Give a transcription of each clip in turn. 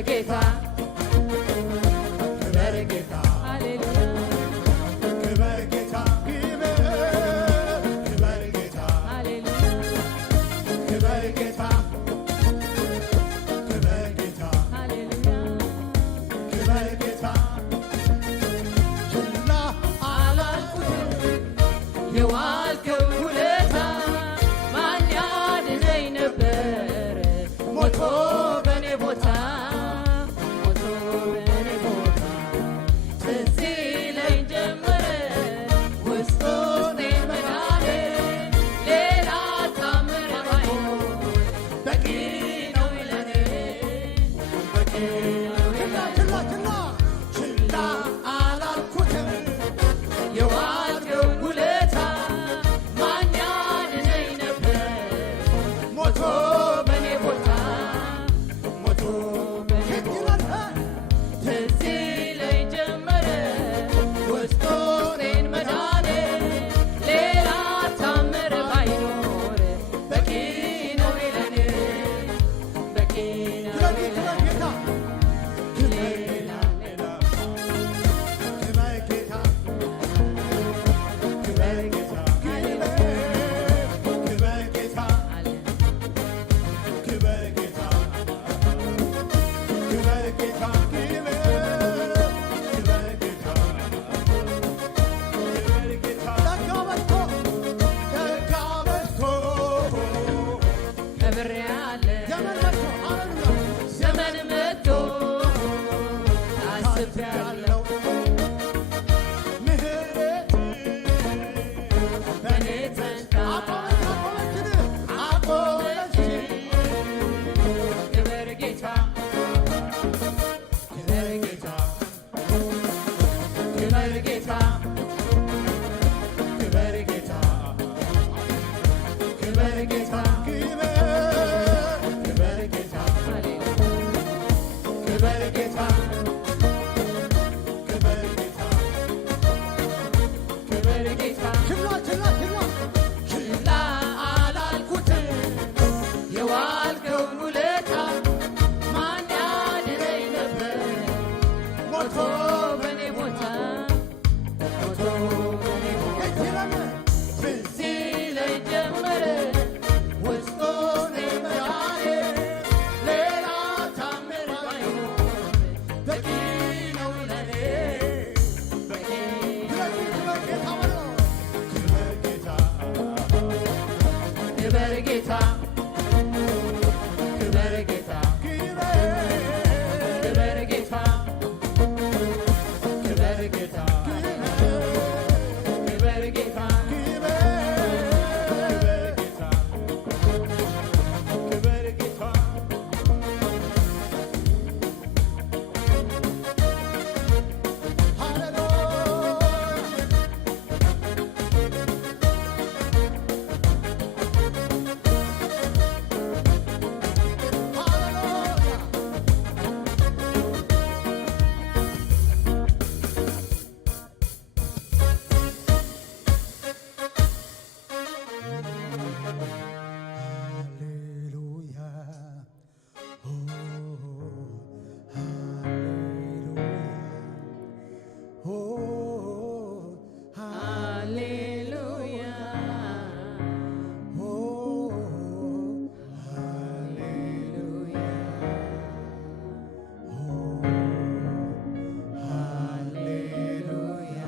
ጌታ ክበር ጌታ ሃሌሉያ ክበር ጌታ ክበር ጌታ ሃሌሉያ ክበር ጌታ ክበር ጌታ ሃሌሉያ ክበር ጌታ ችላ አላልኩትም የዋልከው ውለታ ማን ያድነኝ ነበር ሞቶ በኔ ቦታ ሞቶ በኔ ቦታ ትዝ ይለኝ ጀመረ ውስጤን መዳኔ ሌላ ታምር ባይኖር በቂ ነው ለኔ በቂ ነው ችላ ለኔ ችላ ችላ ችላ አላልኩትም የዋልከው ውለታ ማን ያድነኝ ነበር ሞቶ በኔ ቦታ ሞቶ በኔ ቦታ ትዝ ይለኝ ጀመረ ውስጤን መዳኔ ሌላ ታምር ባይኖር በቂ ነው ለኔ በቂ ነው ክበር ለኔ ጌታ ሌላ ክበር ጌታ ክበር ጌታ ክበር ጌታ ክበር ጌታ ክበር ጌታ ክበር ጌታ ክበር ጌታ ደጋ መጥቶ ደጋ መጥቶ ከብሬያለ ዘመን መጥቶ ሃሌሉያ ዘመን መጥቶ አስቤያለሁ ምህረት በኔ ጸንታ አቆመችን ክበር ጌታ ክበር ጌታ ክበር ጌታ ክበር ጌታ ክበር ጌታ ክበር ጌታ ሃሌሉያ ክበር ጌታ ክበር ጌታ ክበር ጌታ ችላ ችላ ችላ ችላ አላልኩትም የዋልከው ውለታ ማን ያድነኝ ነበር ሞቶ በኔ ቦታ ሞቶ በኔ ቦታ ከችላለ ትዝ ይለኝ ጀመረ ውስጤን መዳኔ ሌላ ታምር ባይኖር በቂ ነው ለኔ በቂ ክበር ጌታ ወለው ክበር ጌታ ክበር ጌታ ክበር ጌታ ክበር ጌታ ክበር ጌታ ክበር ጌታ ክበር ጌታ ሃሌሉያ ሃሌሉያ ሃሌሉያ ሃሌሉያ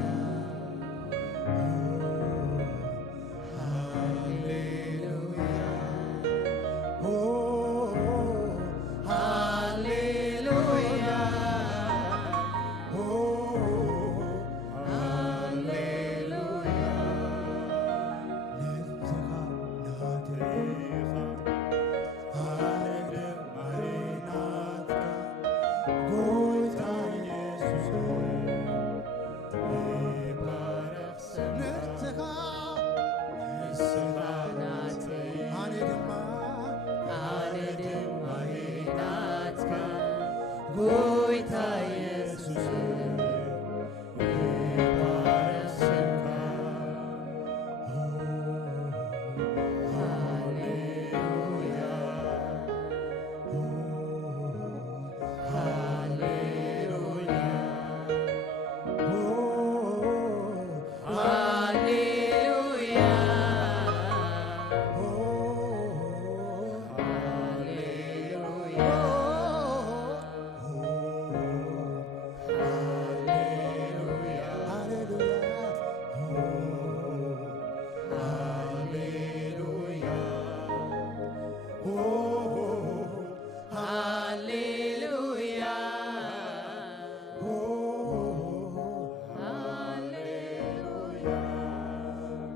ሃሌሉያ ሃሌሉያ ጎይታ ኢየሱስ ይባረክ ሃሌሉያ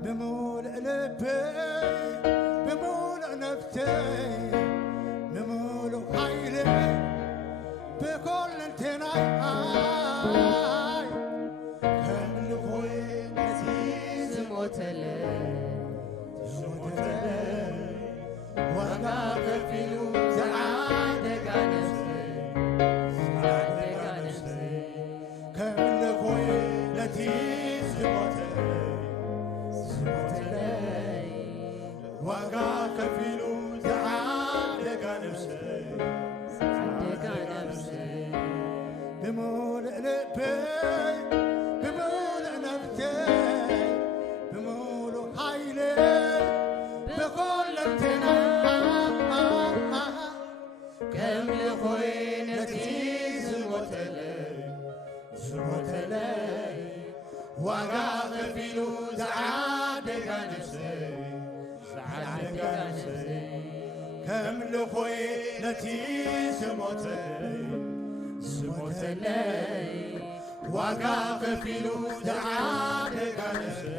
بمولع لبي بمولع نفسي بمولع حيلي بكل انتناي كل خوين ዝሞተለ ዋጋ ከፊሉ ዘዓደጋ ነፍሰይ ዘዓደጋ ነፍሰይ كل خوين زموتي ዝሞተለይ ዋጋ ከፊሉ ዘዓደጋ ነፍሰይ ዘዓደጋ ነፍሰይ بمولع لبي بمولع نفسي بمولع حيلي بكل انتناي ከም ለኾይነቲ ዝሞተለይ ዝሞተለይ ዋጋ ከፊሉ ዘዓደጋ ነፍሰይ ዘዓደጋ ነፍሰይ ከም ልኾይ ነቲ ዝሞተለይ ዝሞተለይ ዋጋ ከፊሉ ዘዓደጋ ነፍሰይ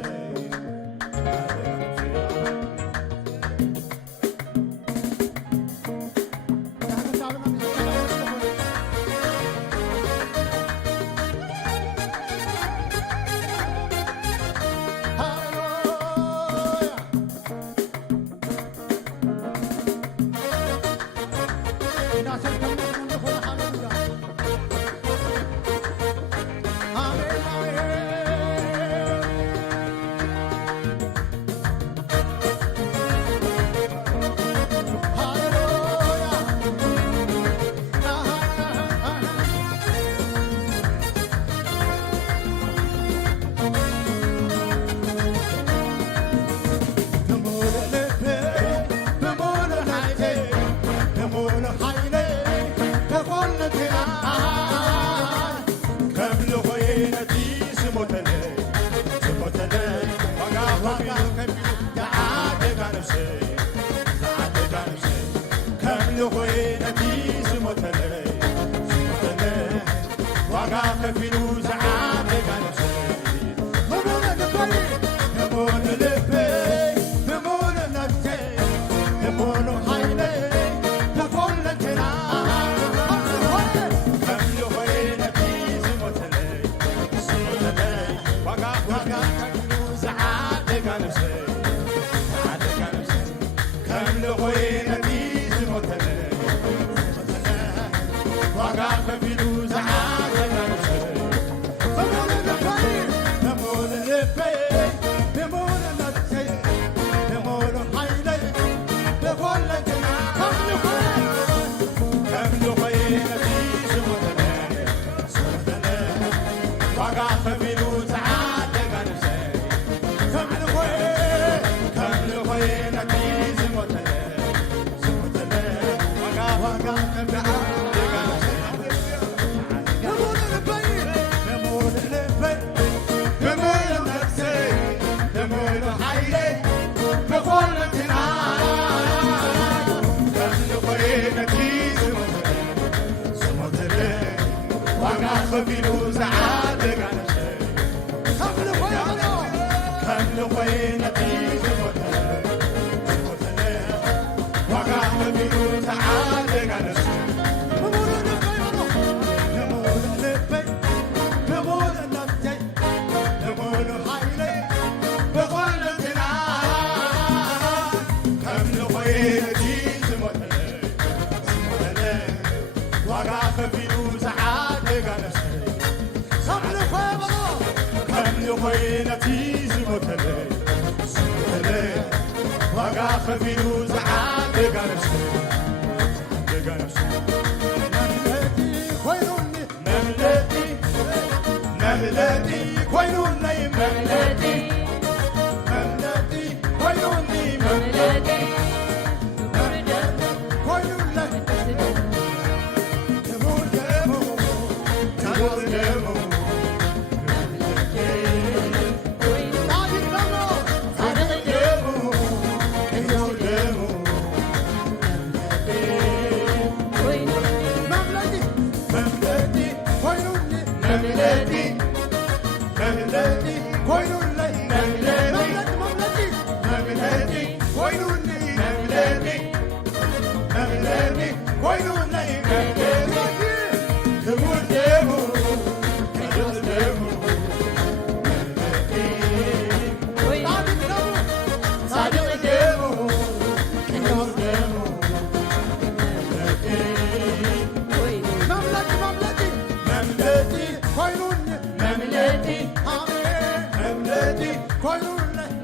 Demo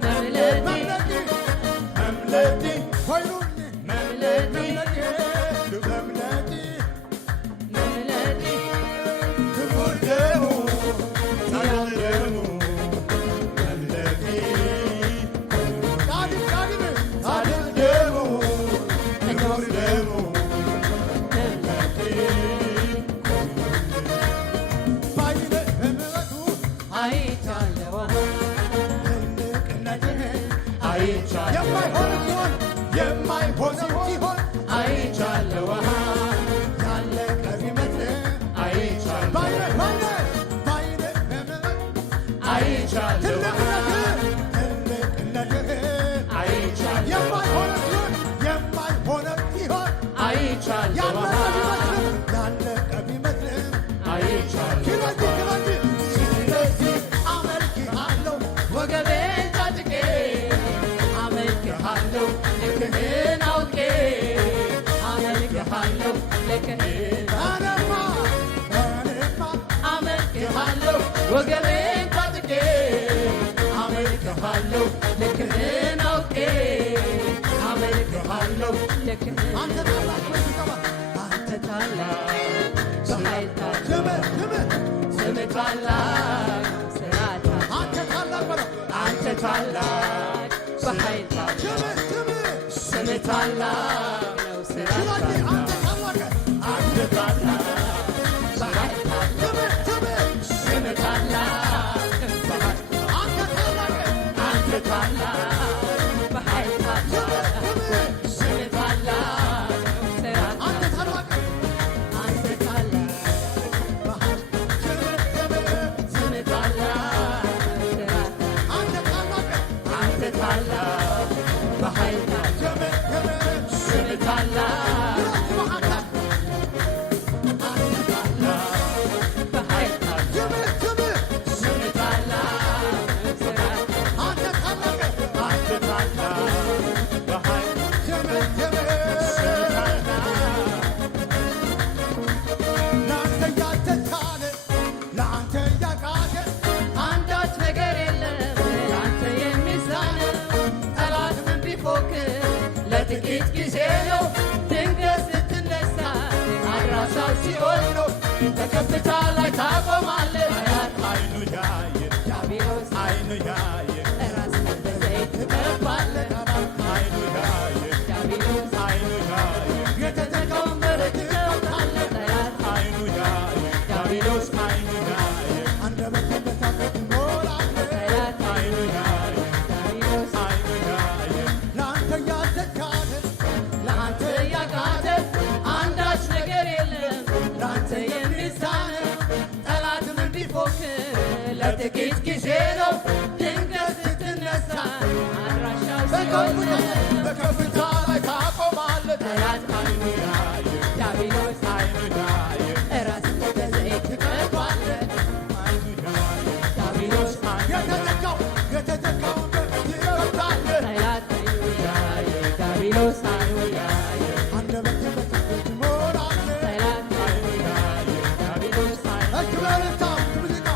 መምለጢ መምለጢ ኮይኑኒ መምለጢ መምለጢ መምለጢ ክቡር ደሙ ጻድቅ ደሙ መምለጢ ጻድቅ ደሙ ክቡር ደሙ ባይነ በምሕረቱ አይቻለሁ ትልቅነትህን አይቻለሁ የማይሆን ሲሆን የማይሆነው ሲሆን አይቻለሁ ያለቀ ቢመስልህ አይቻለሁ ባይነ በምሕረቱ አይቻለሁ ትልቅነትህን አይቻለሁ የማይሆነው ሲሆን የማይሆነው ሲሆን አይቻለሁ ያለቀ ቢመስልህ አይቻለሁ ስለዚህ አመልክሃለሁ ወገቤን ታጥቄ አመልክሃለሁ ልክህን አውቄ አመልክሃለሁ ልክህን እኔማ አመልክሃለሁ ወገቤን ታጥቄ አመልክሃለሁ ልክህን አውቄ አመልክሃለሁ ልክህን አንተ ታላቅ በሚገባ አንተ ታላቅ በኃይል ታላቅ ስምህ ስምህ ታላቅ ሥራ ታላቅ አንተ ታላቅ በለው አንተ ታላቅ በኃይል ታላቅ ስምህ ታላቅ ነው ሥራ ስለዚህ ታላቅ አንተ ታላቅ አንተ ታላቅ በኃይል ታላቅ ስምህ ታላቅ በኃይል አንተ ታላቅ አንተ ታላቅ በኃይል ታላቅ ስምህ ታላቅ ነው ሥራ አንተ ታላቅ ታላቅ አንተ ታላቅ ስምህ ታላቅ ነው ሥራ ታላቅ አንተ ታላቅ አንተ ታላቅ በኃይል ታላቅ ስምህ ታላቅ በኃይል ታላቅ ስምህ ታላቅ ነው ሥራ አንተ ታላቅ አንተ ታላቅ በኃይል ለአንተ ያልተቻለ ለአንተ ያቃተ አንዳች ነገር የለም ለአንተ የሚሳን ጠላት ምን ቢፎክር ለጥቂት ጊዜ ነው ድንገት ስትነሳ አድራሻው ሲኦል ነው በከፍታ ላይ ታቆማለህ አይኑ ያየ ዲያብሎስ አይኑ ያየ ራስን በዘይት ትቀባለህ አይኑ ያየ ዲያብሎስ አይኑ ያየ የተዘጋውን በር ትከፍታለህ ጠላት አይኑ ያየ ዲያብሎስ አይኑ ያየ አንደበት በሳቀት ሞላለህ ጠላት አይኑ ያየ ዲያብሎስ አይኑ ያየ ለአንተ ያልተቻለ ለአንተ ያቃተ አንዳች ነገር የለም ለአንተ የሚሳን ጠላት ምን ቢፎክር ለጥቂት ጊዜ ነው ድንገት ስትነሳ አድራሻው ሲኦል ነው በከፍታ ላይ ታቆማለህ ጠላት አይኑ ያየ ዲያብሎስ አይኑ ያየ ራስን በዘይት ትቀባለህ አይኑ ያየ ዲያብሎስ የተዘጋውን በር ትከፍታለህ ጠላት ያየ ዲያብሎስ ያየ አንደበት በሳቀት ሞላለህ ጠላት አይኑ ያየ ዲያብሎስ እጅ በረታ ሙዚቃ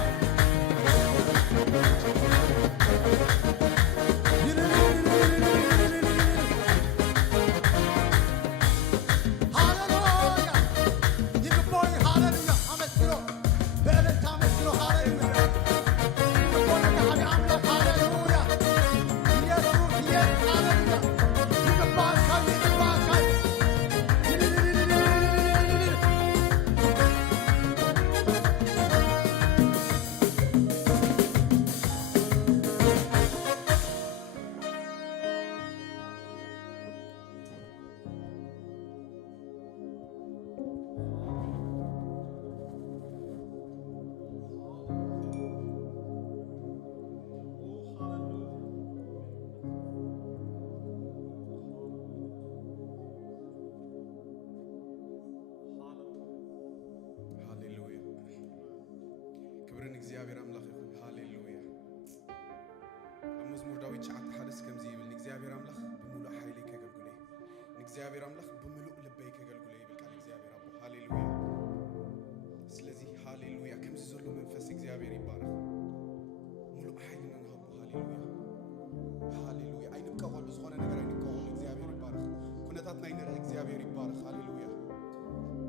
ሃሌሉያ ይግባኝ ሃሌሉያ አመስግኖ በዕለታ አመስግኖ ሃሌሉያ ይግባኝ ለአብ አምላክ ሃሌሉያ ኢየሱስ ሃሌሉያ ይግባኝ ይግባኝ ሃሌሉያ ክብርን እግዚአብሔር አምላኽ ይኹን ሃሌሉያ ኣብ መዝሙር ዳዊት 9:1 ከምዚ ይብል ንእግዚአብሔር አምላኽ ብምሉእ ሓይለይ ከገልግሎ ንእግዚአብሔር አምላኽ ብምሉእ ልበይ ከገልግሎ ይብል ቃል እግዚአብሔር አቦ ሃሌሉያ ስለዚ ሃሌሉያ ከምዚ ዘሎ መንፈስ እግዚአብሔር ይባረኽ ሙሉእ ሓይልና ንሃቦ ሃሌሉያ እግዚአብሔር ይባረክ። ሃሌሉያ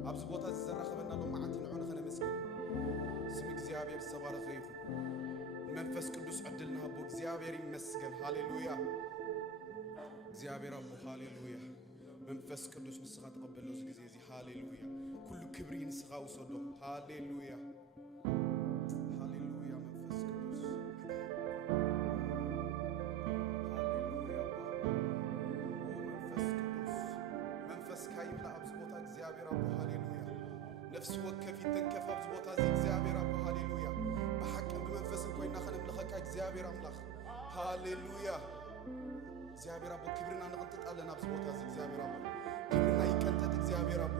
ኣብዚ ቦታ ዝዘራኸበና ሎ መዓልቲ ንዑ ንኸነመስግን ስም እግዚአብሔር ዝተባረኸ ይኹን። መንፈስ ቅዱስ ዕድልና አቦ እግዚአብሔር ይመስገን። ሃሌሉያ እግዚአብሔር አቦ ሃሌሉያ መንፈስ ቅዱስ ንስኻ ተቀበሎ እዚ ጊዜ እዚ ሃሌሉያ ኩሉ ክብሪ ንስኻ ውሰዶ ሃሌሉያ ሃሌሉያ መንፈስ ቅዱስ ሃሌሉያ መንፈስ ቅዱስ መንፈስ ካይምላ ኣብዚ ቦታ እግዚአብሔር አቦ ሃሌሉያ ነፍስ ወከፍ ይተንከፍ ኣብዚ ቦታ እዚ እግዚአብሔር አቦ ሃሌሉያ በሐቅን በመንፈስን ኮይና ኸነምልኸካ እግዚአብሔር አምላኽ ሃሌሉያ እግዚአብሔር አቦ ክብርና ንቕንጥጣለን ኣብዚ ቦታ እዚ እግዚአብሔር አቦ ክብርና ይቀንጠጥ እግዚአብሔር አቦ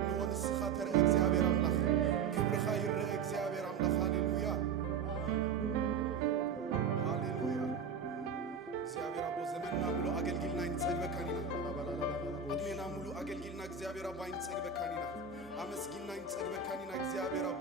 ንሆን ንስኻ ተርአ እግዚአብሔር አምላኽ ክብርኻ ይርአ እግዚአብሔር አምላኽ ሃሌሉያ ሃሌሉያ እግዚአብሔር አቦ ዘመንና ሙሉ አገልግልና ይንጸግበካን ኢና ዕድሜና ሙሉ አገልግልና እግዚአብሔር አቦ አይንጸግበካን ኢና አመስጊና ይንጸግበካን ኢና እግዚአብሔር አቦ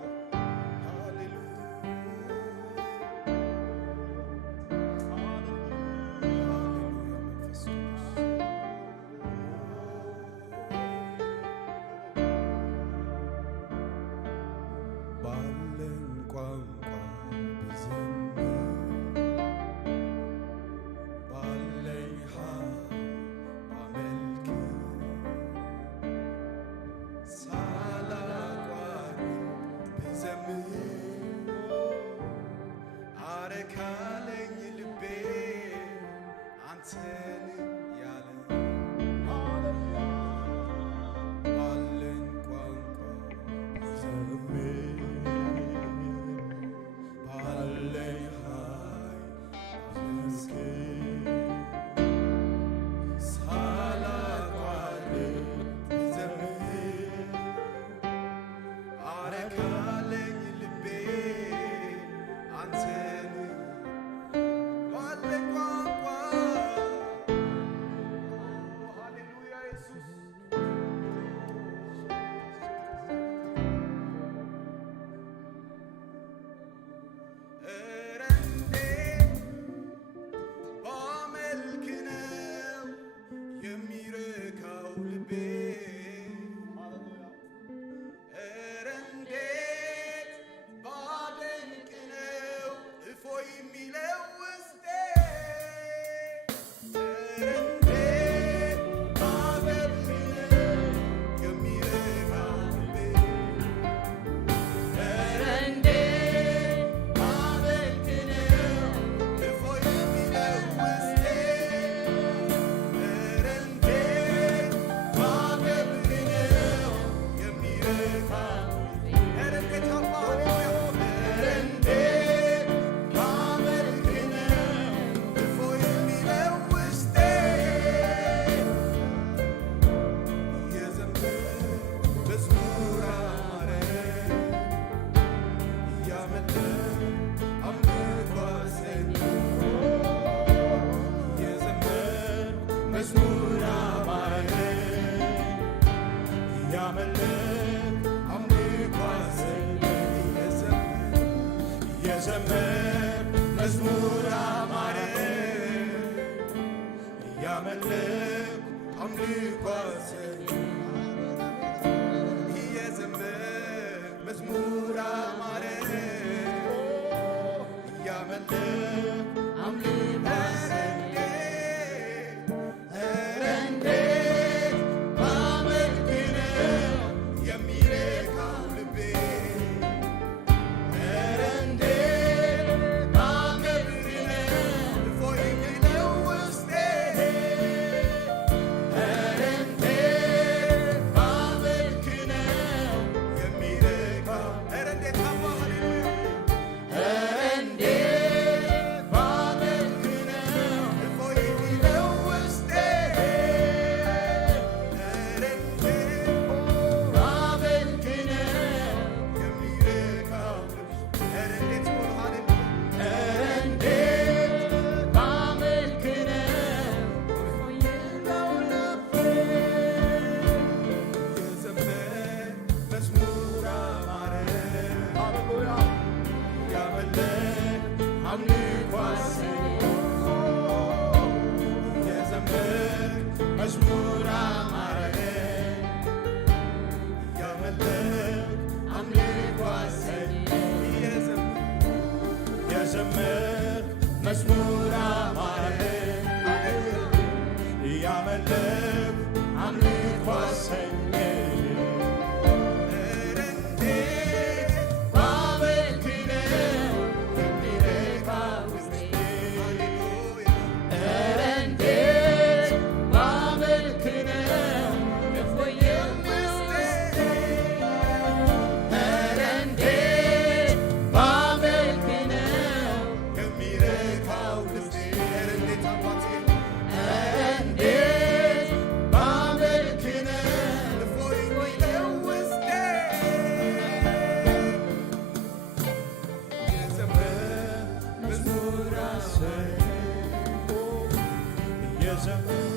የዘመን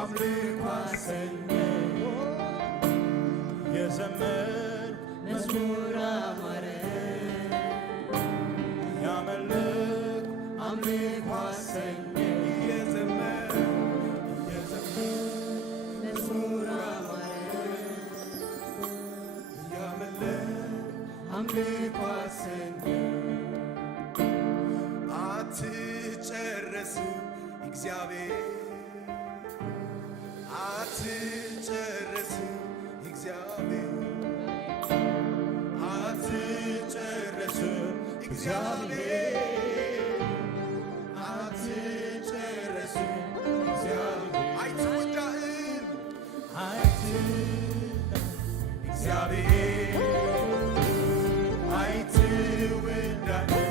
አምልኮ አሰኘኝ የዘመን መዝሙር አማረ ያመለክ አምልኮ አሰኘኝ የዘመን መዝሙር አማረ ያመለክ አምልኮ አሰኘኝ አትጨረስም እግዚአብሔር አትጨረስም እግዚአብሔር አትጨረስም እግዚአብሔር አትጨረስም እግዚአብሔር አይትወዳህም እግዚአብሔር አይትወዳህም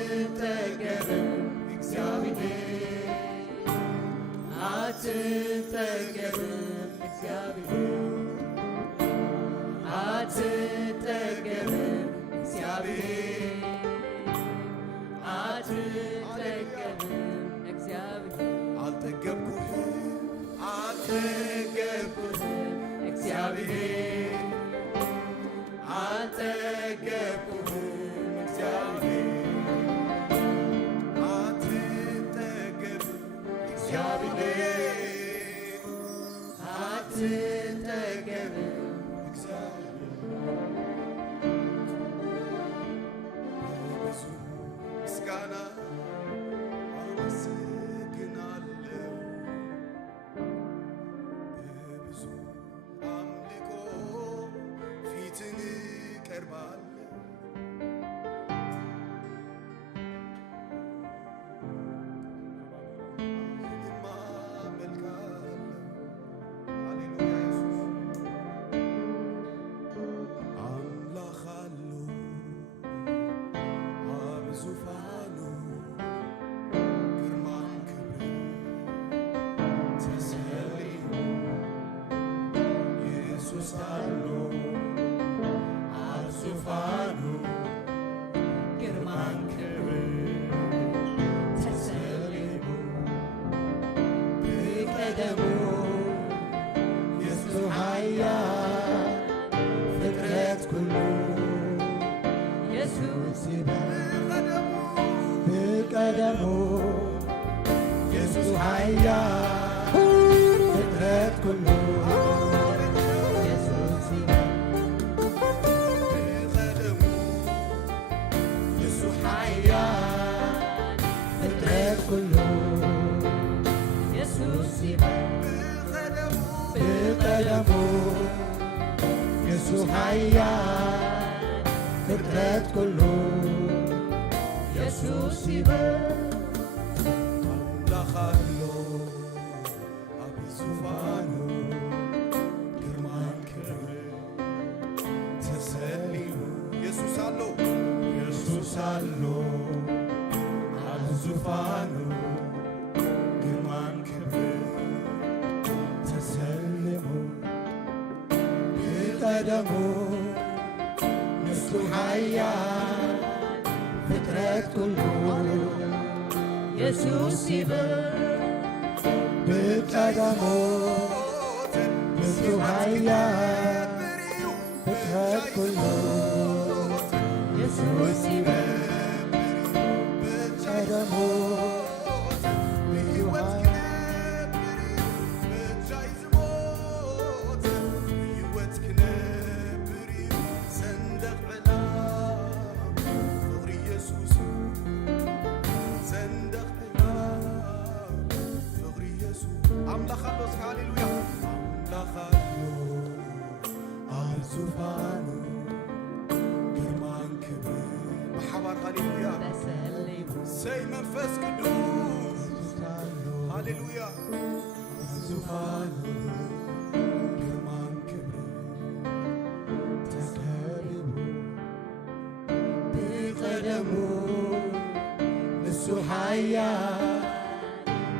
አትጠገብም እግዚአብሔር አትጠገብም እግዚአብሔር አትጠገብም እግዚአብሔር አልጠገብኩህም አልጠገብኩህም እግዚአብሔር አልጠገብኩህም እግዚአብሔር አትጠገብም እግዚአብሔር አትጠገብም ብዙ ምስጋና አመሰግናለሁ በብዙ አምልኮ ፊትን እቀርባለሁ አሁንም አመልካለሁ ሃሌሉያ ኢየሱስ አምላክ አለው አብ ዙፋኑ ግርማን ክብር ተሰሊሙ ኢየሱስ አለው አብ ዙፋኑ ግርማን ክብር ተሰሊሙ በቀደሙ የሱ ኃያል ፍጥረት ሁሉ ኢየሱስ በቀደሙ የሱ ኃያል ፍጥረት ሁሉ ኢየሱስ በቀደሙ የሱ ኃያል ፍጥረት ሁሉ ኢየሱስ በቀደሙ የሱ ኃያል ፍጥረት ሁሉ ኢየሱስ ይበል አምላክ አሎ አብ ዙፋኑ ግርማን ክብር ተሰሊሙ ኢየሱስ አሎ አብ ዙፋኑ ግርማን ክብር ተሰሊሙ ቢቀደሙ ንሱ ኃያል ፍጥረት ኩሉ ኢየሱስ ይበል ቢቀደሙ ንሱ ኃያል ፍጥረት ኩሉ ኢየሱስ ይበል ቢቀደሙ አምላክ አሎ ሃሌሉያ አምላክ አሎ አብ ዙፋኑ ግርማን ክብር በሐባር ሃሌሉያ ተሰሊሙ ሰይ መንፈስ ቅዱስ ሃሌሉያ አብ ዙፋኑ ግርማን ክብር ተከብቡ ቢቀደሙ ንሱ ኃያል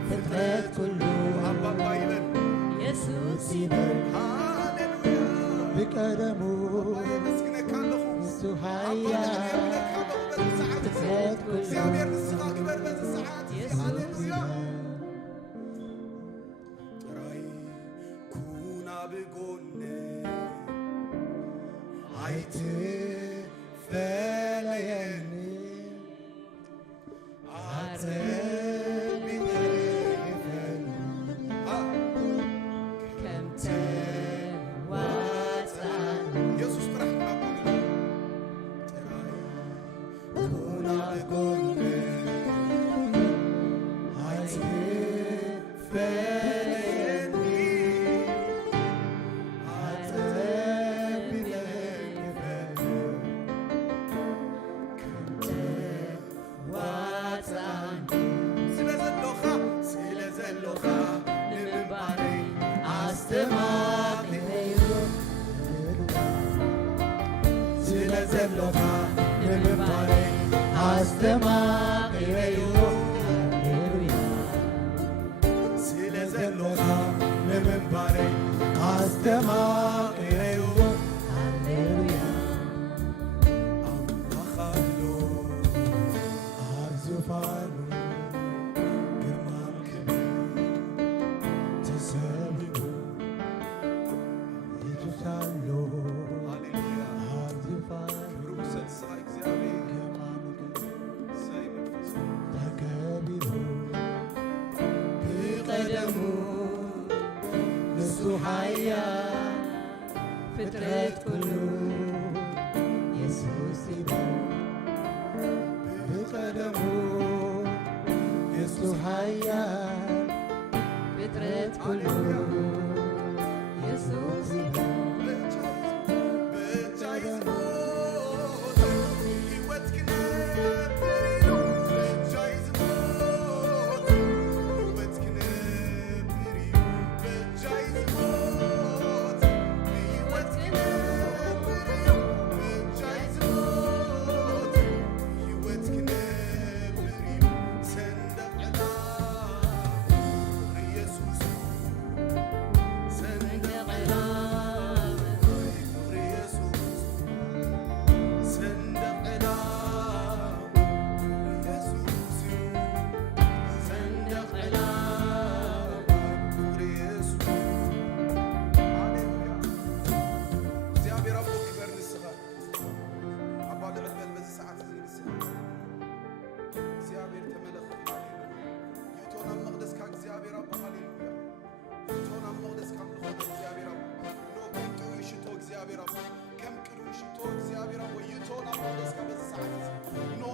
ፍጥረት ኩሉ አባባ ይበል ኢየሱስ ይበል ሃሌሉያ ቢቀደሙ የመስግነካ ኣለኹ ንሱ ኃያል ፍጥረት ኩሉ እግዚአብሔር ንስኻ ክበር በዚ ሰዓት ሃሌሉያ ጥራይ ኩና ብጎነ ኣይትፈለየኒ ኣተ ከምተ ዋፃን ኢየሱስ ጥራሕ ኩና ብጎነ ኣይትፈለየኒ ዋፃን ስለ ዘለኻ ንምንባረይ ኣስተማኽረዩ ስለ ዘለኻ ንምንባረይ ኣስተማኺረዩ ሃሌሉያ ስለ ዘለኻ ንምንባረይ ኣስተማኺረዩ ሃሌሉያ አምላክ አሎ አብ ዙፋኑ ግርማን ክብር ተሰሊሙ ኢየሱስ አሎ ሃሌሉያ አብ ዙፋኑ ክብሪ ውሰድ ንስኻ እግዚአብሔር ግርማን ክብር ሰይ መንፈስ ተከቢሩ ቢቀደሙ ንሱ ኃያል ፍጥረት ኩሉ ኢየሱስ ይበል ቢቀደሙ ንሱ ኃያል ፍጥረት ኩሉ ኢየሱስ ይበል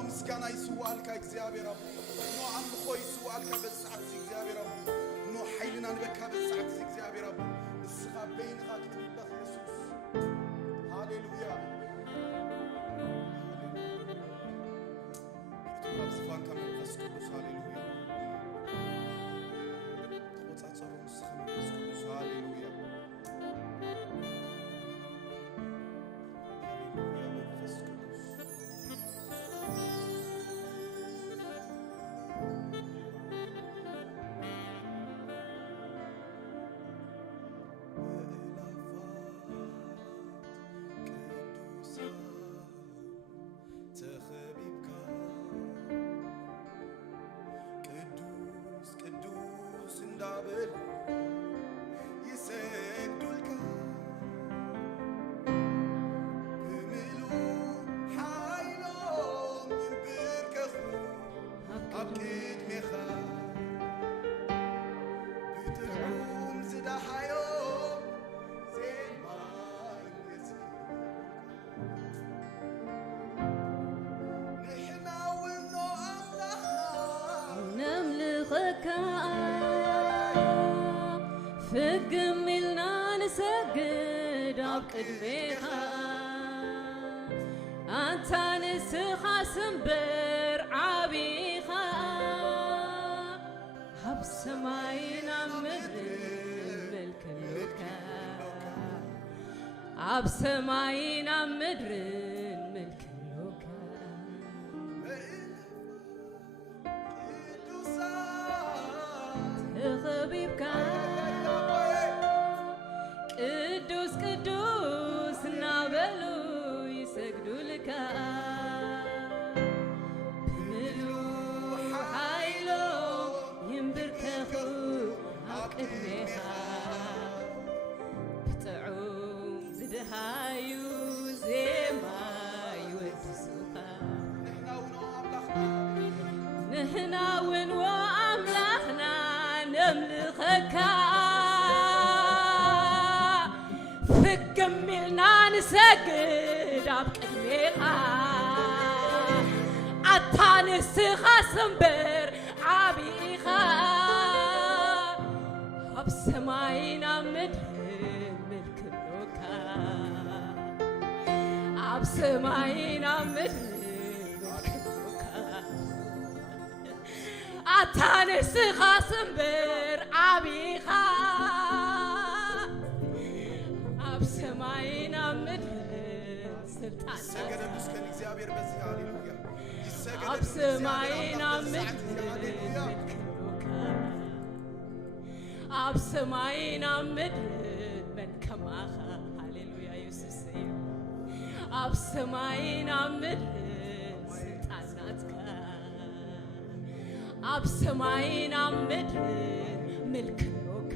ምስጋና ይስዋልካ እግዚአብሔር አብ ኖ አምልኮ ይስዋልካ በሰዓት እግዚአብሔር አብ ኖ ኃይልና ንበካ በሰዓት እግዚአብሔር አብ ንስኻ በይንኻ ክትምለኽ ኢየሱስ ሃሌሉያ ባንታ መንፈስ ቅዱስ ሃሌሉያ ተቆጻጸሩ ንስኻ መንፈስ ቅዱስ ሃሌሉያ መንፈስ ቅዱስ ፍግም ኢልና ንሰግድ ኣብ ቅድሜኻ ኣንታ ንስኻ ስምበር ዓቢኻ ኣብ ሰማይን ኣብ ምድርን መልክሉካ ኣብ ሰማይን ኣብ ምድርን መልክሉካ ተኸቢብካ ቅዱስ ቅዱስ እናበሉ ይሰግዱልካ ብምሉእ ሓይሎም ይንብርከኹ ኣብ ቅድሜኻ ብጥዑም ዝድሃዩ ዜማ ይወድሱኻ ንሕና እውን ወኣምላኽና ነምልኸካ ፍግም ኢልና ንሰግድ ኣብ ቅድሜኻ ኣታ ንስኻ ስምበር ዓቢኻ ኣብ ሰማይን ኣብ ምድርን መልክሉካ ኣብ ሰማይን ኣብ ምድርን መልክሉካ ኣታ ንስኻ ስምበር ዓቢኻ ኣብ ሰማይን ኣብ ምድርን ስልጣን ይሰገደልሽ ከእግዚአብሔር በዚህ ሃሌሉያ ኣብ ሰማይን ኣብ ምድርን መልክሉካ ኣብ ሰማይን ኣብ ምድርን መንከማኻ ሃሌሉያ ኢየሱስ እዩ ኣብ ሰማይን ኣብ ምድርን ስልጣናትካ ኣብ ሰማይን ኣብ ምድርን መልክሉካ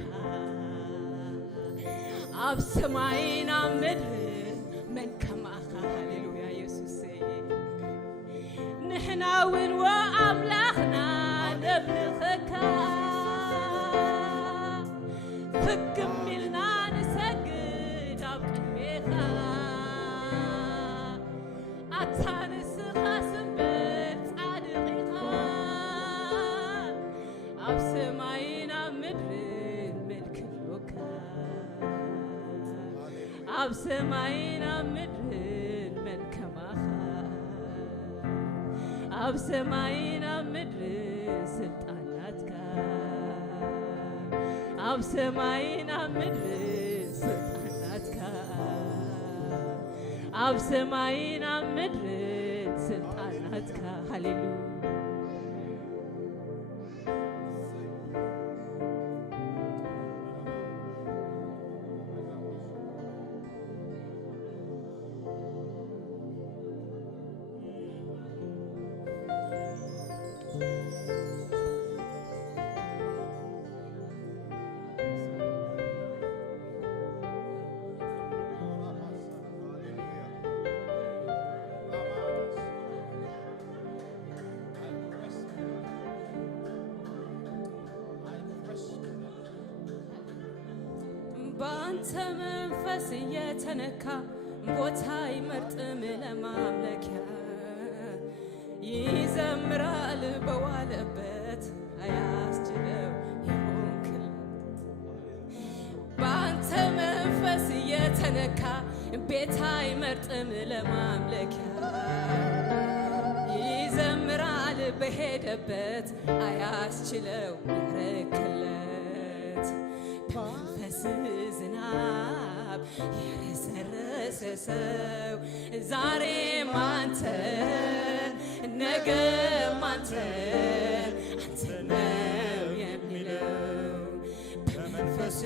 ኣብ ሰማይን ኣብ ምድርን መንከማኻ ሃሌሉያ ኢየሱስ ንሕና እውን ወኣምላኽና ነምልኸካ ፍግም ኢልና ንሰግድ ኣብ ቅድሜኻ ኣታ ንስኻ ስምበር ጻድቕ ኢኻ ኣብ ሰማይን ኣብ ምድርን መልክሉካ ኣብ ሰማይን ኣብ ምድርን መንከማኻ ኣብ ሰማይን ኣብ ምድርን ስልጣናትካ ኣብ ሰማይን ኣብ ምድርን ስልጣናትካ ኣብ ሰማይን ኣብ ምድርን ስልጣናትካ ሃሌሉያ ባንተ መንፈስ እየተነካ ቦታ ይመርጥም ለማምለኪያ ይዘምራል በዋለበት አያስችለው ይሆንክል ባንተ መንፈስ እየተነካ ቤታ ይመርጥም ለማምለኪያ ይዘምራል በሄደበት አያስችለው ያረክለት በመንፈስ ዝናብ የረሰረሰ ሰው ዛሬም አንተን ነገም አንተን አንተ ነው የሚለው በመንፈስ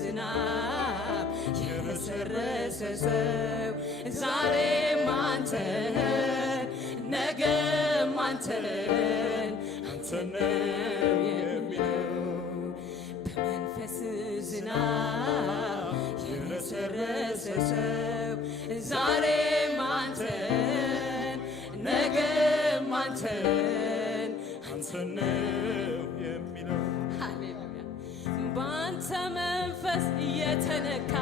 ዝናብ የረሰረሰ ሰው ዛሬም አንተን ነገም አንተን አንተ ነው የሚለው በመንፈስ ዝናብ የረሰረሰ ሰው ዛሬም አንተን ነገም አንተን አንተ ነው የሚለው ሃሌሉያ በአንተ መንፈስ እየተነካ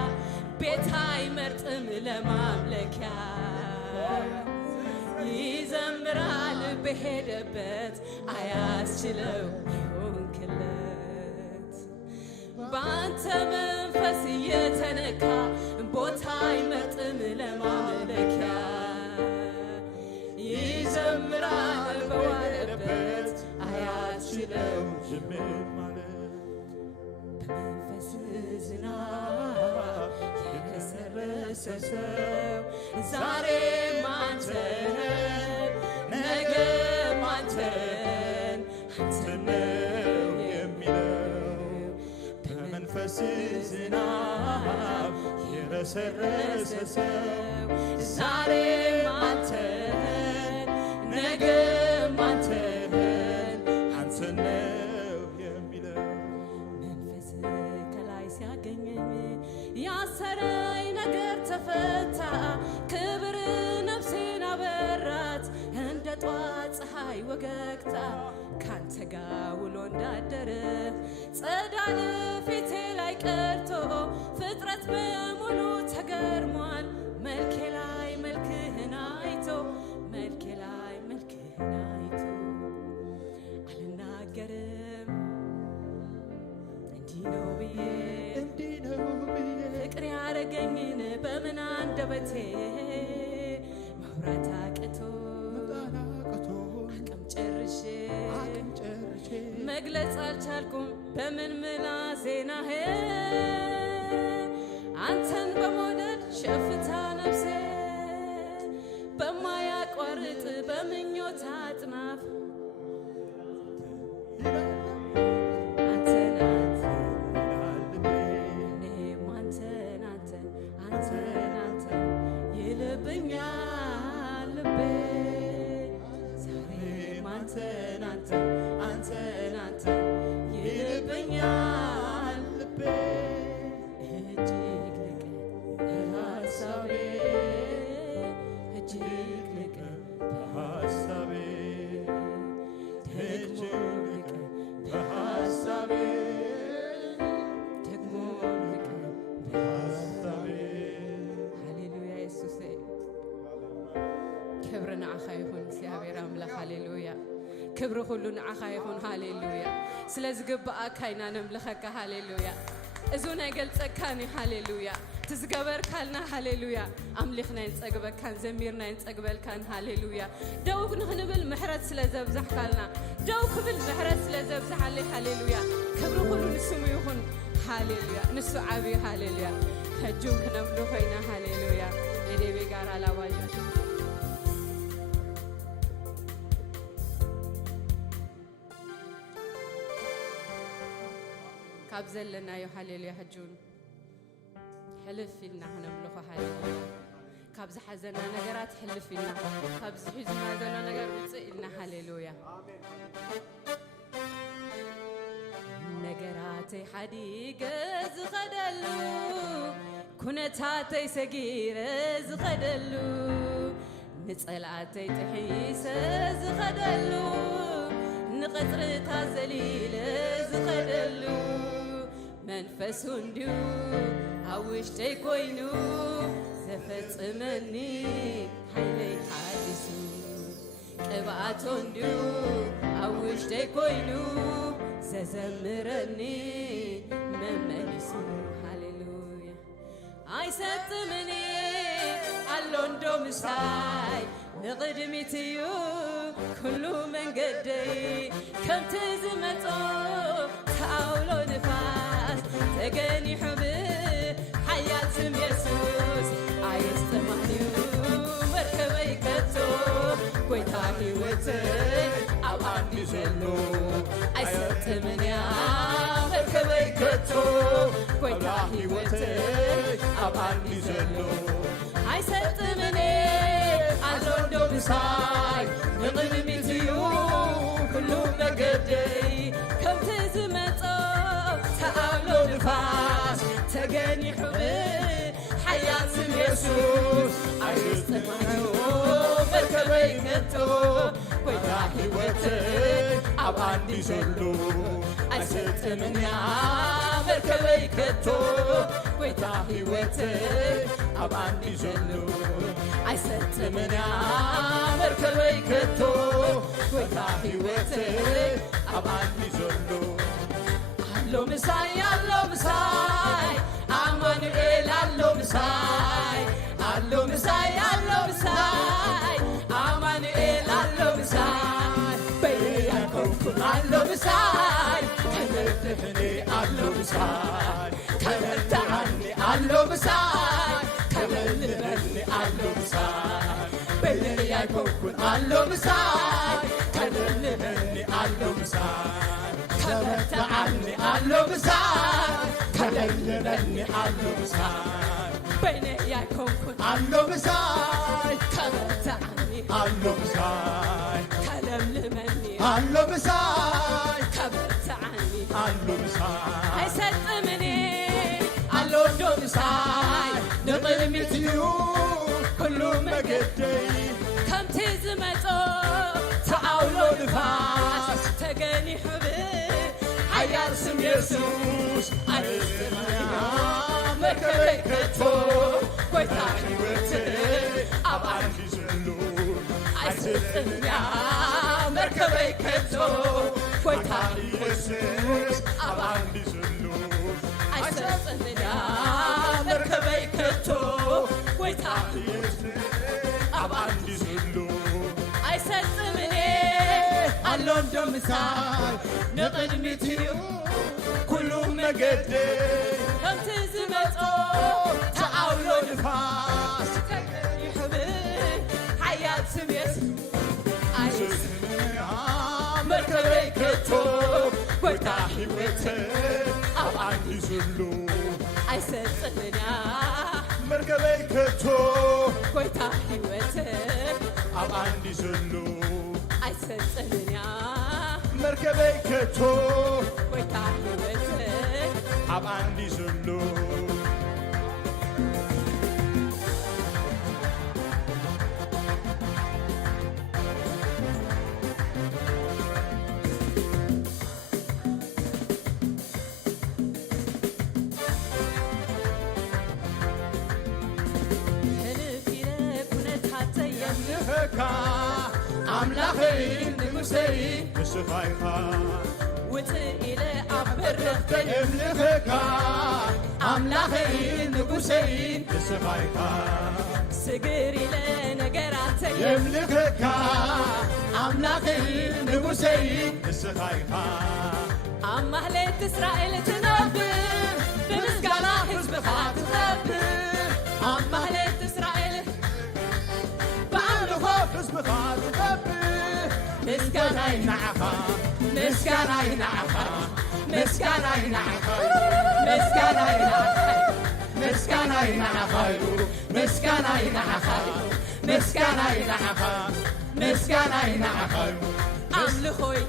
ቤት አይመርጥም ለማምለኪያ ይዘምራል በሄደበት አያስችለው ይሆንክለት በአንተ መንፈስ እየተነካ ቦታ አይመርጥም ለማምለኪያ ይዘምራል በዋለበት አያስችለው በመንፈስ ዝናብ የረሰረሰ ሰው ዛሬም አንተን ነገም አንተን አንተ ነው የሚለው በመንፈስ ዝናብ የረሰረሰ ሰው ዛሬም አንተን ነገም አንተን አንተ ነው የሚለው መንፈስ ከላይ ሲያገኘኝ ያሰረኝ ነገር ተፈታ ክብር ነፍሴን አበራት እንደ ጧት ፀሐይ ወገግታ ካንተ ጋር ውሎ እንዳደረ ጸዳል ፊቴ ላይ ቀርቶ ፍጥረት በሙሉ ተገርሟል መልኬ ላይ መልክህን አይቶ መልኬ ላይ መልክህን አይቶ አልናገርም እንዲህ ነው ብዬ ፍቅር ያረገኝን በምን አንደበቴ ማውራት አቅቶ አቅም ጨርሼ መግለጽ አልቻልኩም በምን ምላሴናሄ አንተን በመውደድ ሸፍታ ነፍሴ በማያቋርጥ በምኞት አጥናፍ ይልብኛል ልቤ ዛሬም አንተን ይልብኛል ልቤ እጅግ ልቀ በሐሳቤ እጅግ ልቀ በሐሳቤ እጅግ ልቀ በሐሳቤ ደግሞ ልቀ በሐሳቤ ሃሌሉያ ኢየሱስ ክብር ንዓኻ ይኹን እግዚአብሔር አምላክ ሃሌሉያ ክብሪ ሁሉ ንዓኻ ይኹን ሃሌሉያ ስለዝግባእካ ኢና ነምልኸካ ሃሌሉያ እዙ ናይ ገልጸካኒ ሃሌሉያ ትዝገበርካልና ሃሌሉያ ኣምሊኽና ንጸግበካን ዘሚርና ንጸግበልካን ሃሌሉያ ደው ንኽንብል ምሕረት ስለዘብዛሕካልና ደው ክብል ምሕረት ስለዘብዛሓለይ ሃሌሉያ ክብሪ ሁሉ ንስሙ ይኹን ሃሌሉያ ንሱ ዓብዪ ሃሌሉያ ሕጁም ክነምልኾ ኢና ሃሌሉያ የደቤ ጋር አላዋያ ካብ ዘለናዮ ሃሌሉያ ሕጁን ሕልፍ ኢልና ክነምልኾ ሃሌሉያ ካብ ዝሓዘና ነገራት ሕልፍ ኢልና ካብ ዝሒዙና ዘሎ ነገር ውፅእ ኢልና ሃሌሉያ ነገራተይ ሓዲገ ዝኸደሉ ኩነታተይ ሰጊረ ዝኸደሉ ንጸላእተይ ጥሒሰ ዝኸደሉ ንቐፅርታት ዘሊለ ዝኸደሉ መንፈሱ እንዲሁ ኣብ ውሽጠይ ኮይኑ ዘፈጽመኒ ሓይለይ ሓዲሱ ቅብኣቶ እንዲሁ ኣብ ውሽጠይ ኮይኑ ዘዘምረኒ መመሊሱ ሃሌሉያ ኣይሰጥምኒ ኣሎ እንዶ ምሳይ ንቕድሚት እዩ ኩሉ መንገደይ ከምቲ ዝመጾ ተኣውሎ ንፋስ ተገኒሑ ብሓያል ስም ኢየሱስ ኣየስተማንዩ መርከበይ ከቶ ጐይታ ሕይወተይ ኣብ ዓዲ ዘሎ ኣይሰጥምን እያ መርከበይ ከቶ ጐይታ ሕይወተይ ኣብ ዓዲ ዘሎ ኣይሰጥምን ኣሎ እንዶ ምሳይ ንቕድሚት እዩ ኩሉ መገደይ ከምቲ ዝመጾ ተኣውሎ ንፋስ ተገኒሑ ብሓያል ስም ኢየሱስ ኣይስተማንዩ መርከበይ ከቶ ጐይታ ሕይወተይ ኣብ ዓዲ ዘሎ ኣይሰጥምን እያ መርከበይ ከቶ ጐይታ ሕይወተይ ኣብ ዓዲ ዘሎ ኣይሰጥምን እያ መርከበይ ከቶ ጐይታ ሕይወተይ ኣብ ዓዲ ዘሎ ኣሎ ምሳይ ኣሎ ምሳይ ኣማኑኤል ኣሎ ምሳይ ኣሎ ምሳይ ኣሎ ምሳይ ኣማኑኤል ኣሎ ምሳይ በያኮንኩን ኣሎ ምሳይ ከመርትሕኒ ኣሎ ምሳይ ከመርትዓኒ ኣሎ ምሳይ ከመልበኒ ኣሎ ምሳይ በያኮንኩን ኣሎ ምሳይ ከመልበኒ ኣሎ ምሳይ ከመርትዓኒ ኣሎ ምሳይ ከመልበኒ ኣሎ ምሳይ በያኮንኩን ኣሎ ምሳይ ከመርትዓኒ ኣሎ ምሳይ ከለምልመኒ ኣሎ ምሳይ ከመርትዓኒ ኣሎ ምሳይ ኣይሰጥምኒ ኣሎ እንዶ ምሳይ ንቕድሚት እዩ ኩሉ መገደይ ከምቲ ዝመጾ ተኣውሎ ንፋስ ተገኒሑ ብሓያል ስም ኢየሱስ ኣይሰጥምኒ መርከበይ ከቶ ጐይታ ሕይወተይ ኣብ ዓዲ ዘሎ ኣይሰጥምኒ መርከበይ ከቶ ጐይታ ኢየሱስ ኣብ ዓዲ ዘሎ ኣይሰጥምኒ መርከበይ ከቶ ጐይታ ኢየሱስ ኣብ ዓዲ ዘሎ ኣይሰጥምኒ ኣሎ እንዶ ምሳይ ንቕድሚት እዩ ኩሉ መገደይ ከምቲ ዝመጾ ተኣውሎ ንፋስ ተገኒሑ ብሓያል ስም ኢየሱስ ኣይሰጥምኒ መርከበይ ከቶ ጐይታ ሕይወተይ ኣብ ዓዲ ዘሎ ኣይሰጥምኒ መርከበይ ከቶ ጐይታ ሕይወተይ ኣብ ዓዲ ዘሎ ኣይሰጥምኒ መርከበይ ከቶ ጐይታ ሕይወተይ ኣብ ዓዲ ዘሎ ሕልፍ ኢለ ኩነታተይ የምልኸካ ኣምላኸይ ንጉሰይ ንስኻ ኢኻ ውፅእ ኢለ ኣብ በረኽተይ የምልኸካ ኣምላኸይ ንጉሰይ ንስኻ ኢኻ ስግር ኢለ ነገራተይ የምልኸካ ኣምላኸይ ንጉሰይ ንስኻ ኢኻ ኣብ ማህሌት እስራኤል ትነብር ብምስጋና ሕዝብኻ ትነብር ኣብ ማህሌት እስራኤል በኣምልኾ ሕዝብኻ ትነብር ምስጋናይ ንዓኻ ምስጋናይ ንዓኻ ምስጋናይ ንዓኻ ምስጋናይ ንዓኻ ምስጋናይ ንዓኻ ኢሉ ምስጋናይ ንዓኻ ምስጋናይ ንዓኻ ምስጋናይ ንዓኻ ኣምልኾይ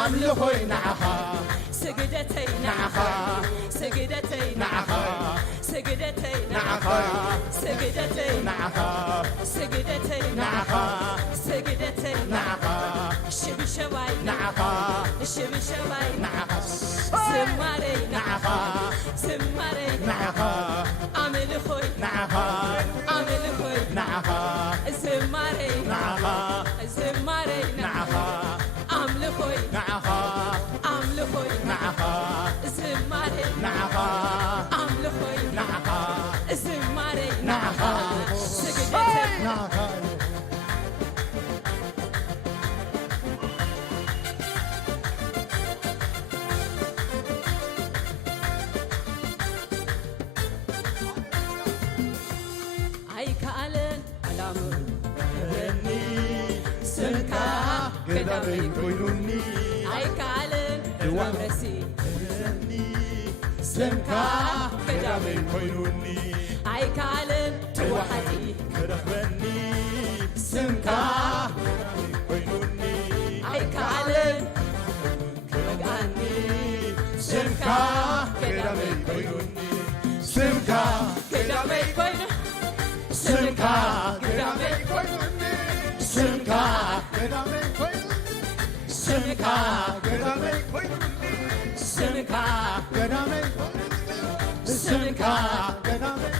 ኣምልኾይ ንዓኻ ስግደተይ ንዓኻ ስግደተይ ንዓኻ ስግደተይ ንዓኻ ስግደተይ ንዓኻ ስግደተይ ንዓኻ ስግደተይ ንዓኻ ሽብሸባይ ንዓኻ ሽብሸባይ ንዓኻ ዝማረይ ንዓኻ ዝማረይ ንዓኻ ኣምልኾይ ንዓኻ ኣምልኾይ ንዓኻ ዝማረይ ንዓኻ ዝማረይ ንዓኻ ኣምልኾይ ንዓኻ ኣምልኾይ ንዓኻ ዝማረይ ንዓኻ ኣምልኾይ ንዓኻ ዝማረይ ንዓኻ ስግደተይ ንዓኻ قدامي كوينوني أيكالن مبرسي سمكا قدامي كوينوني أيكالن توحدي كرخبني سمكا كوينوني أيكالن كرخبني سمكا قدامي كوينوني سمكا قدامي كوينوني سمكا قدامي كوينوني سمكا قدامي كوينوني سمكا قدامي كوينوني سمكا قدامي سمكا قدامي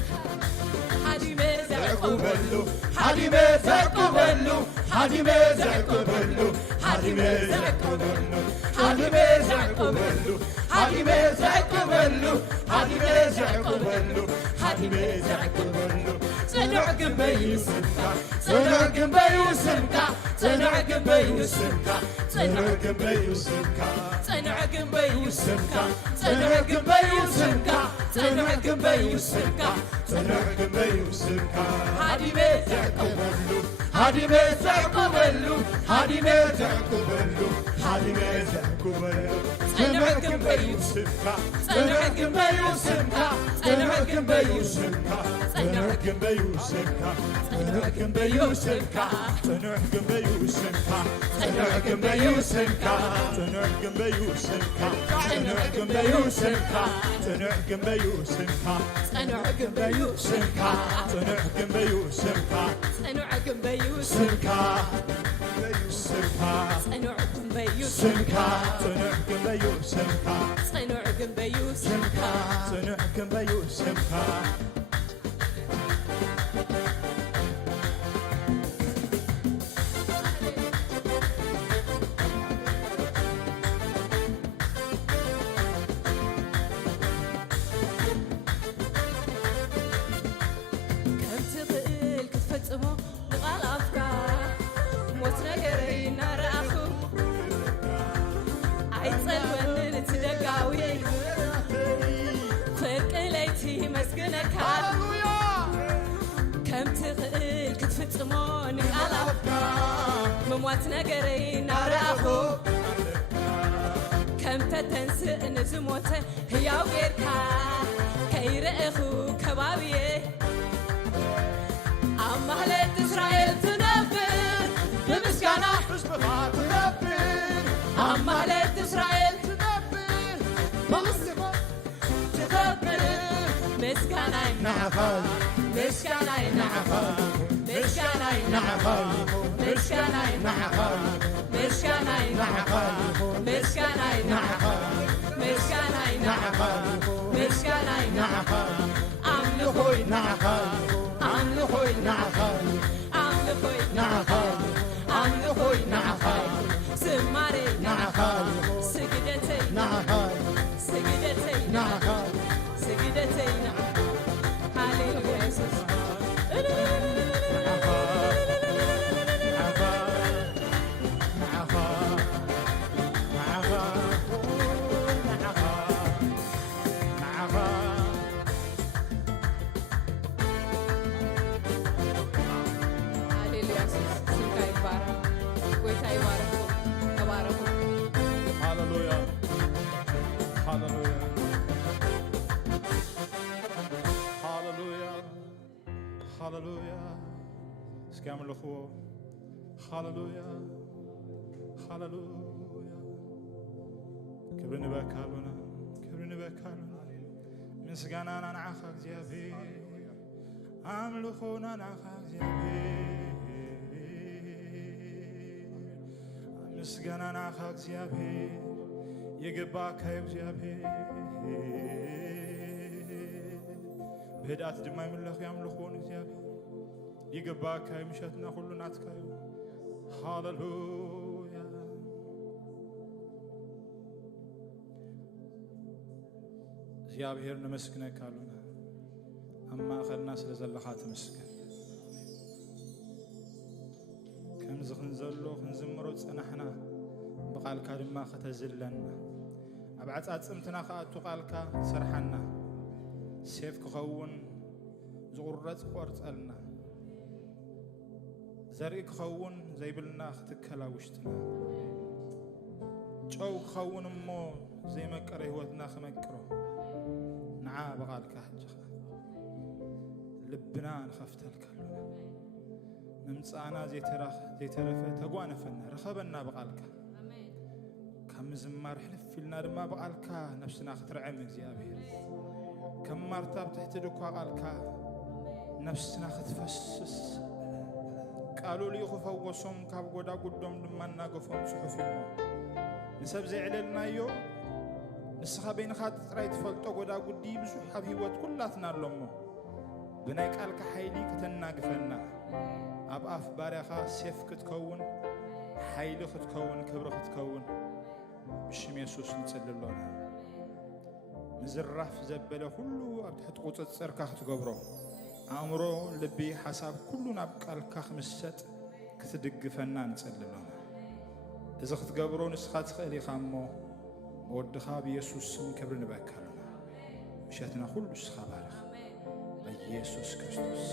حدي مزعقو بلو حدي مزعقو بلو حدي مزعقو بلو حدي مزعقو بلو حدي مزعقو بلو حدي مزعقو بلو حدي مزعقو بلو حدي مزعقو بلو صنع قبي سمكا صنع قبي سمكا صنع قبي سمكا صنع قبي سمكا صنع قبي سمكا صنع قبي سمكا صنع قبي سمكا صنع قبي سمكا حدي مزعقو بلو حدي مزعقو بلو حدي مزعقو بلو حدي مزعقو بلو صنع قبي سمكا صنع قبي سمكا صنع قبي سمكا صنع قبي سمكا صنع قبي سمكا صنع قبي سمكا صنع قبي سمكا صنع قبي سمكا صنع قبي سمكا صنع قبي سمكا صنع قبي سمكا صنع قبي سمكا صنع قبي سمكا سمكا صنع قبي سمكا صنع قبي سمكا صنع قبي سمكا صنع قبي سمكا مموت نجري نارخو كم تتنسى نزموته هي وغيرك كيرخو كبابيه أما هلت إسرائيل تنبر بمسكنا حسبها تنبر أما هلت إسرائيل تنبر بمسكنا تنبر مسكنا نعفل مسكنا نعفل مسكنا نعفل مسكنا نعفل مسكنا نعفل مسكنا نعفل مسكنا نعفل مسكنا نعفل أملكوي نعفل أملكوي نعفل أملكوي نعفل أملكوي نعفل سماري نعفل سجدتي نعفل سجدتي نعفل سجدتي هاليلويا يسوع Hallelujah. Hallelujah. Hallelujah. Hallelujah. Skammerlogo. Hallelujah. Hallelujah. كبرنا بكالونا. كبرنا بكالونا. مسجانا نعخ زيابي. أملخونا نعخ زيابي. مسجانا نعخ زيابي. يجبا كيف زيابي. بهدات دماء من الله يملخون زيابي. يجبا كيف مشتنا كلنا تكيف. هاللويا. زيابي هرنا مسكنا كالونا. أما آخر الناس لزلخات مسكن. كم زخنزلو خنزمرو تصنحنا. بقال كلمة ختزلنا أبعد أتسمتنا خاتو قالك سرحنا سيف كخون زغرت قرط ألنا زرق خون زي بالنا ختكلا وشتنا جو خون مو زي ما كره هوتنا خمكره نعا بقالك حجخ لبنا نخفت الكلنا ممصانا زي ترفه تغوانفنا رخبنا بقالك كم زمار حلف لنا دما بقالك نفسنا خترعم እግዚአብሔር كم مرتب تحت دكوا قالك نفسنا ختفسس قالوا لي خفوسهم كاب غدا قدوم دمنا غفوم صحفيمو نسب زعلنا يو نسخه بين خاط طريت فلطو غدا قدي بزو حبيوت كلاتنا لمو بناي قالك حيلي كتناغفنا اب اف بارخا سيف كتكون حيلي كتكون كبر كتكون بشم يسوس نصللونا مزراف زبله كله اب تحت قصصر كاخ تغبرو امرو لبي حساب كلنا بقالك خمسات كتدغفنا نصللونا اذا تغبرو نسخات خلي خامو ودخا بيسوس سم كبر نبكلنا مشاتنا كله سخابارخ بيسوس كريستوس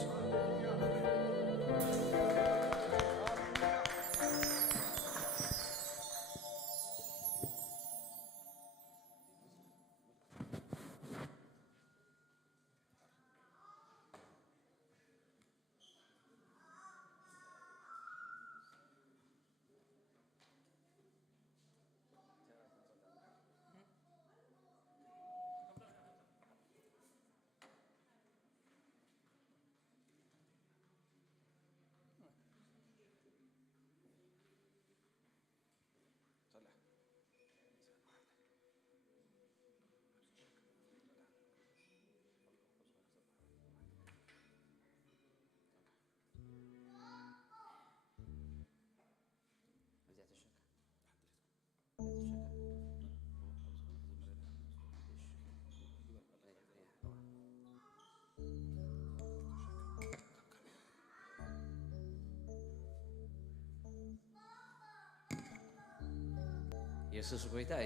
ኢየሱስ ጌታዬ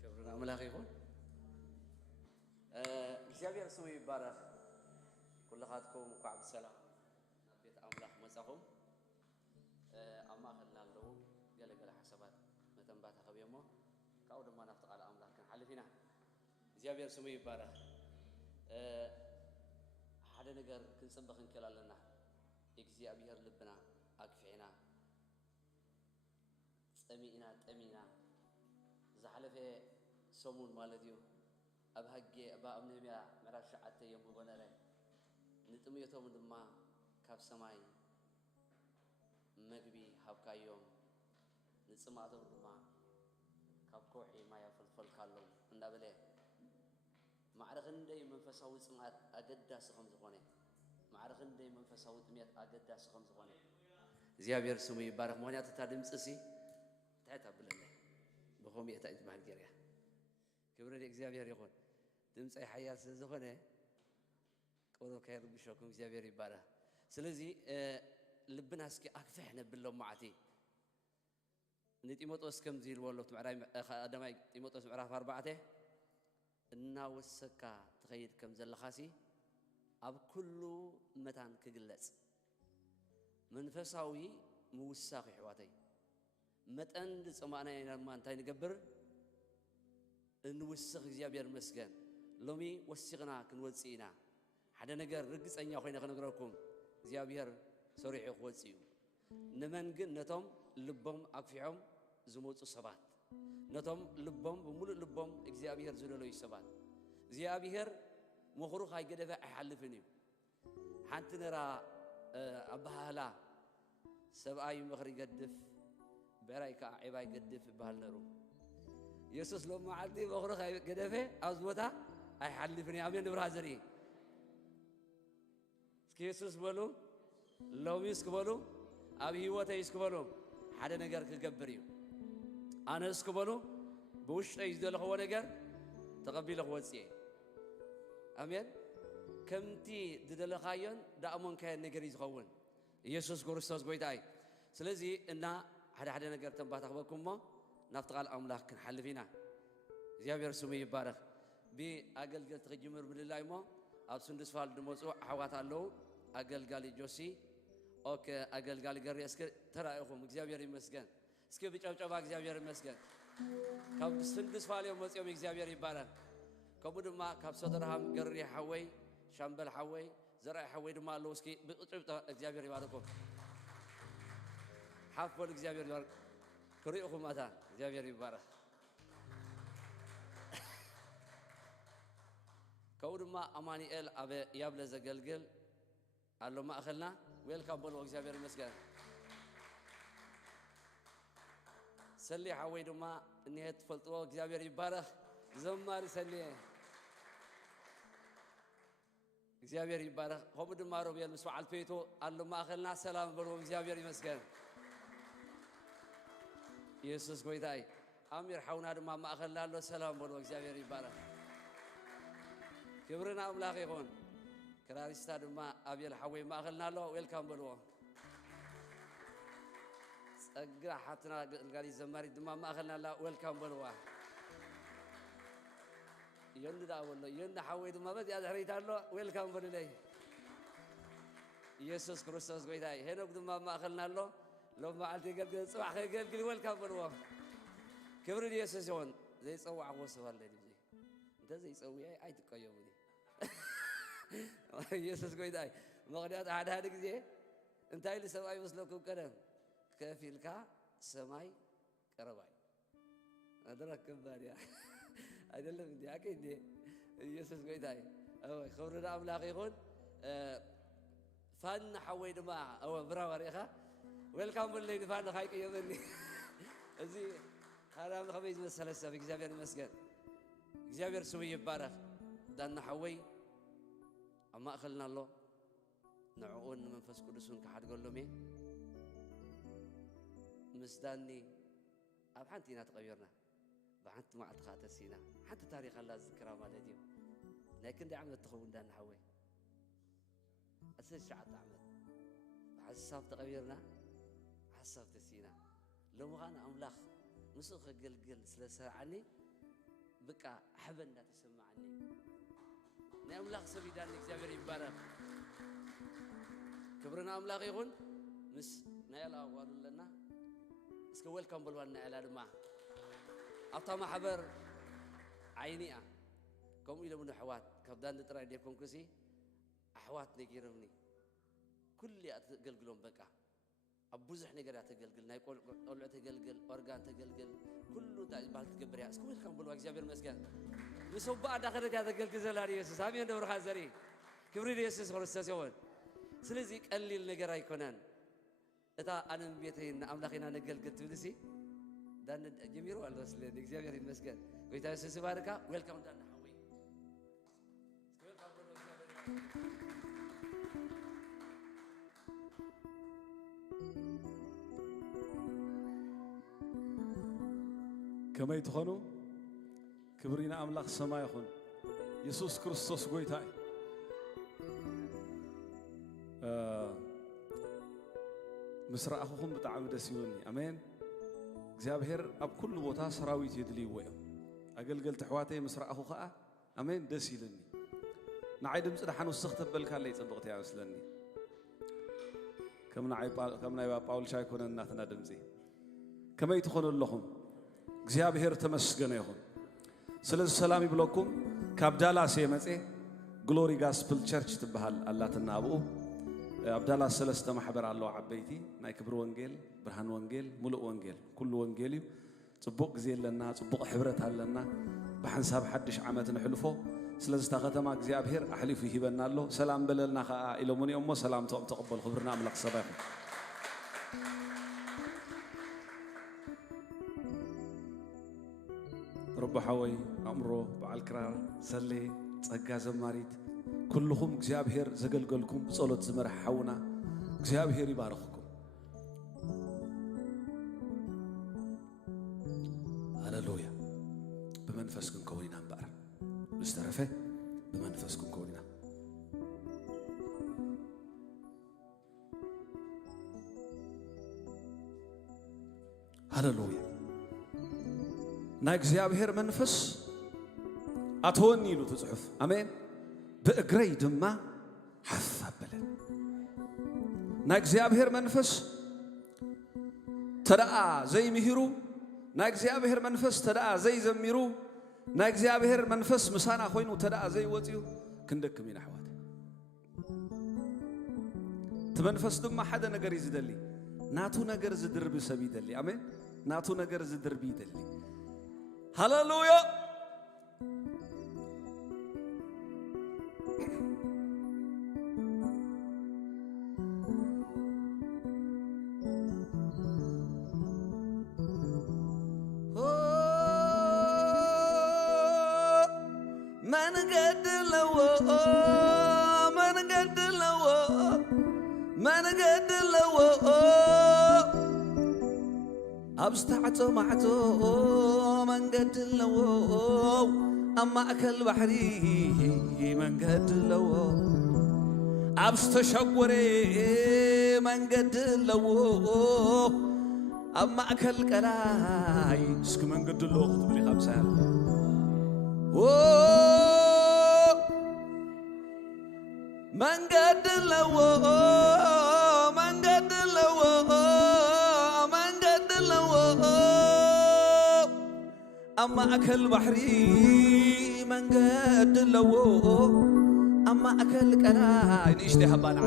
ክብርና አምላክ ይሁን እግዚአብሔር ስሙ ይባረክ ኩልኻትኩም ኳዕ በሰላም ቤት አምላክ መጻኹም አማኸልናለሁ ገለገለ ሐሳባት መተንባት አኸብየሞ ካው ደማ ናፍጥ ቃል አምላክ ክንሐልፊና እግዚአብሔር ስሙ ይባረክ ሓደ ነገር ክንጽበኽ እንከላለና እግዚአብሔር ልብና አክፊዕና ጠሚና زحلفه سمون مالديو ابهجي ابا امنيا مراش عته يمغنره نطميتهم دما كاب سماي مغبي حبكايوم نصماتهم دما كاب كوحي ما يفلفل كالو اندابله معرخ اندي منفساوي صمات اگداس خم زغونه معرخ اندي منفساوي طميات اگداس خم زغونه እግዚአብሔር ስሙ ይባረክ ሞኛት ታድምጽሲ ታታ ብለለ بخوم يأتي مع الجريح كبرنا الإجزابير يقول دمسي حياة زخنة قولوا كير بشوكم إجزابير يبارة سلزي لبنا سكي أكفحنا باللوم معتي نتيموت أسكم زيل والله تمعراي أدمي تيموت أسمع راه أربعته النا والسكا تغير كم زل خاسي أب كله متان كجلس من فساوي موساق حواتي متأن سمعنا لما أنتي نجبر نوسخ إجزابير مسكن لومي وسخنا كنوسينا حدا نجر رجس أني أخوينا خنقرأكم إجزابير صريح خوسيو نمنجن نتوم لبهم أكفيهم زموت الصبات نتوم لبهم بمول لبهم إجزابير زلولي الصبات إجزابير مخروق هاي كده فحلفني حتى نرى أبهلا سبعي مخرج الدف برايك عباي قدف بهالنرو يسوس لو ما عدي بخرج قدفه أزبطها أي حلفني أمين برازري يسوس بولو لو ميسك بولو أبي هو تيسك بولو حدا نجار كجبريو أنا اسك بولو بوش تيجي دل هو نجار تقبل هو سيء أمين كم تي دل خاين دا أمون كان نجاري زخون يسوس كورستوس بيتاي سلزي إننا حدا نجار تنبات أخبركم ما نفتقال أملاك كنحلفينا زيابير سمي يبارك بي أقل قلت تجمر بالله ما أبسندس فال دموسو حوات الله أقل قالي جوسي اوكي اገልጋሊ ገሪ እስከ ተራእኹም እግዚአብሔር ይመስገን እስከ ብጨብጨባ እግዚአብሔር ይመስገን ካብ ስንድስ ፋልዮም መጽኦም እግዚአብሔር ይባረክ ከምኡ ድማ ካብ ሰደርሃም ገሪ ሓወይ ሻምበል ሓወይ ዘራይ ሓወይ ድማ አለው እስኪ ብጭብጨባ እግዚአብሔር ይባረኩም ሓፍል እግዚአብሔር ይባረክ ክሪእኹም ማታ እግዚአብሔር ይባረክ ከምኡ ድማ አማኑኤል አበ ያብለ ዘገልግል አሎ ማእኸልና ዌልካም በሉ እግዚአብሔር ይመስገን ሰሊ ሓወይ ድማ እንሄት ፈልጥዎ እግዚአብሔር ይባረክ ዘማሪ ሰሊ እግዚአብሔር ይባረክ ከምኡ ድማ ሮቤል ምስ በዓል ፔቶ አሎ ማእኸልና ሰላም በሉ እግዚአብሔር ይመስገን ኢየሱስ ጎይታይ አሚር ሓውና ድማ ማእኸልና አሎ ሰላም በሉ እግዚአብሔር ይባረክ ክብርና አምላክ ይሁን ክራሪስታ ድማ አብየል ሓወይ ማእኸልና አሎ ዌልካም በልዎ ጸጋ ሓትና ገልጋሊ ዘማሪ ድማ ማእኸልና አሎ ዌልካም በልዋ يندى والله يندى حويد ما بدي أدري تالله ويلكم بنلي يسوع كريستوس قيداي هنا قدام ما أخلنا له لو ما عندي قلب صباح قلب كل ويلكم بنوا كبر يسوع يون زي صوّع وصوّر لي زي أنت زي صوّي أي تقيمني يسوع قيداي ما قدرت أحد هذا زي أنت اللي سواي وصلكم كلام كفيلك سماي كرباي أدرك كباريا አይደለም እንዴ አከንዴ ኢየሱስ ጎይታይ አዎ ኸብረና አምላክ ይሁን ፋን ሓወይ ድማ አዎ ብራባሪኻ ዌልካም ብለይ ፋን ኻይቀየመኒ እዚ ሃራም ኸበይ ዝመሰለሰብ እግዚአብሔር ይመስገን እግዚአብሔር ስሙ ይባረክ ዳና ሓወይ አማእኸልና አሎ ንዕኡን መንፈስ ቅዱስን ከሓድገሎም ምስዳኒ ኣብ ሓንቲና ተቐቢርና بعنت مع تخات السينا حتى تاريخ الله ذكرى مالتي لكن دي عملت تخون دان حوي أساس شعب عمل حساب تغيرنا حساب السينا لو مغانا أملاخ مسوخ قل سلسة عني بقى حبنا تسمع عني نا أملاخ سبيدان اكتابير يبارك كبرنا أملاخ يقول مس نايلا أقوالوا لنا اسكو ويلكم بلوان نايلا دماء أطعم حبر عينيا كم إلى من حوات كبدان ترى ديكم كسي أحوات نجيرمني كل أتقلقلهم بكا أبوزح نجري أتقلقل نايقول أول أتقلقل أرجان أتقلقل كله تعب بالت كبرياء سكول كم بلوك جابر مسكين يسوب بعد آخر أتقلقل زلاري يسوع سامي عنده روح زري كبري يسوع خرستاسيون سلزيك قليل نجري كونان إذا أنا بيتين أملاكنا نقلقل تودسي دان جميرو على رسل እግዚአብሔር ይመስገን ጌታ ኢየሱስ ይባርካ ዌልካም ዳን ሐወይ كما يتخونوا كبرينا أملاك السماء يخون يسوع كريستوس قويتاي مسرع أخوهم بتعامل دسيوني أمين እግዚአብሔር ኣብ ኩሉ ቦታ ሰራዊት ይድልይዎ እዮም ኣገልገልቲ ኣሕዋተይ ምስራእ ኣኹ ኸኣ ኣሜን ደስ ይብለኒ ንዓይ ድምፂ ደሓን ውስኽ ተበልካለ ይፅብቕቲ እያ መስለኒ ከም ናይ ጳውልሻ ኣይኮነን እናትና ድምፂ ከመይ ትኾኑ ኣለኹም እግዚአብሔር ተመስገነ ይኹን ስለዚ ሰላም ይብለኩም ካብ ዳላስ የመፀ ግሎሪ ጋስፕል ቸርች ትበሃል ኣላትና ኣብኡ أبدالله سلسة محبر الله عبيتي ناي كبر وانجيل برهان وانجيل ملؤ وانجيل كل وانجيلي صبوق زيل لنا صبوق حبرتها لنا بحنساب حدش عامة نحلفه سلسة ختم أجزابهر أحلف فيه بنا له سلام بللنا خاء إلى مني أمه سلام تقبل خبرنا ملك صباح رب حوي أمره بعالكرار سلي تجاز ماريت كلهم እግዚአብሔር ዘገልገልኩም ጸሎት ዝመርሐውና እግዚአብሔር ይባርክኩም ሃሌሉያ በመንፈስኩም ከወይና እንባር ምስተረፈ በመንፈስኩም ከወይና ሃሌሉያ ና እግዚአብሔር መንፈስ አትወኒ ይሉ ተጽሑፍ አሜን بأجري دمّا حفّبلن ናይ እግዚአብሔር መንፈስ ተደአ ዘይ ምሂሩ ናይ እግዚአብሔር መንፈስ ተደአ ዘይ ዘሚሩ ናይ እግዚአብሔር መንፈስ ምሳና ኮይኑ ተደአ ዘይ ወፂዩ ክንደክም ኢና ኣሕዋት ተመንፈስ ድማ ሓደ ነገር ይዝደሊ ናቱ ነገር ዝድርብ ሰብ ይደሊ አሜን ናቱ ነገር ዝድርብ ይደሊ ሃሌሉያ أبستعتو معتو من قد لو أما أكل بحري من قد لو أبستشقوري من قد لو أما أكل كلاي اسك من قد لو خطبلي خمسة من قد لو من قد لو أما أكل بحري من قد لو أما أكل كناي نشتي حبانع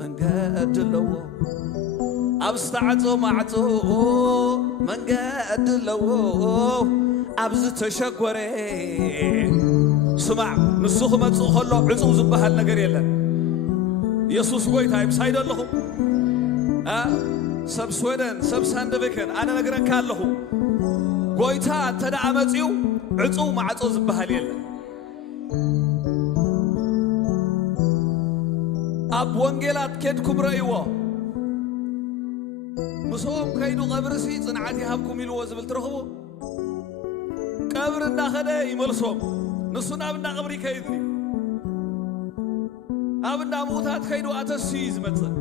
من قد لو أبستعتو معتو من قد لو أبز تشكوري سمع نسوخ ما تسوخ الله عزو زبها النقر يلا يسوس قوي تايم سايد لهم سب سويدن سب ساندبكن أنا نقرن كان له قويتا تدع مزيو عطو معطو زبهال يلا أب وانجيلات كيدكم رأيوا مسوهم كيدو قبرسي صنعاتي هابكم يلو وزبل ترخبو قبر الناخده يملسوم نسونا ابنا قبري كيدني ابنا موتات كيدو أتسيز متن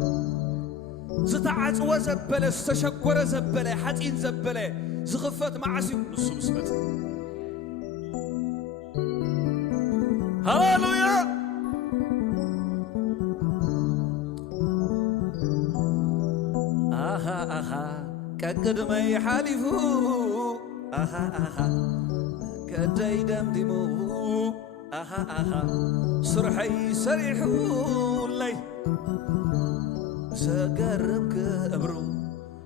زتعطو زبله استشكور زبله حطين زبله زخفت معسيو نصو مسمت هاليلويا آها آها كقدمي حالفو آها آها كداي دمدمو آها آها سرحي سريحو لي زقرب كبرو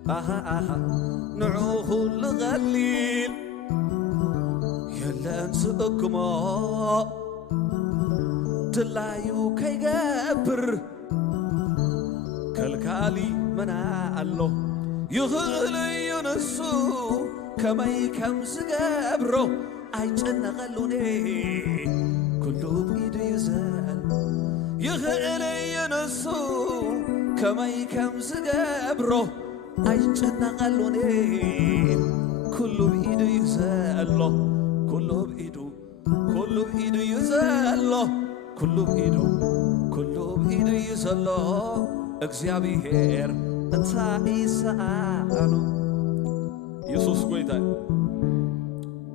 آها آها نعوه الغليل يلا انسقكما تلايو كي قبر كالكالي منا الله يغلي ينسو كما يكمز قبرو ايجنا غلوني كله بيدو يزال يغلي ينسو كما يكمز قبرو أيجنا قالوني كله بإيده يزاله كله بإيده يزاله كله بإيده يزاله እግዚአብሔር እንታይሳአኑ ኢየሱስ ጎይታይ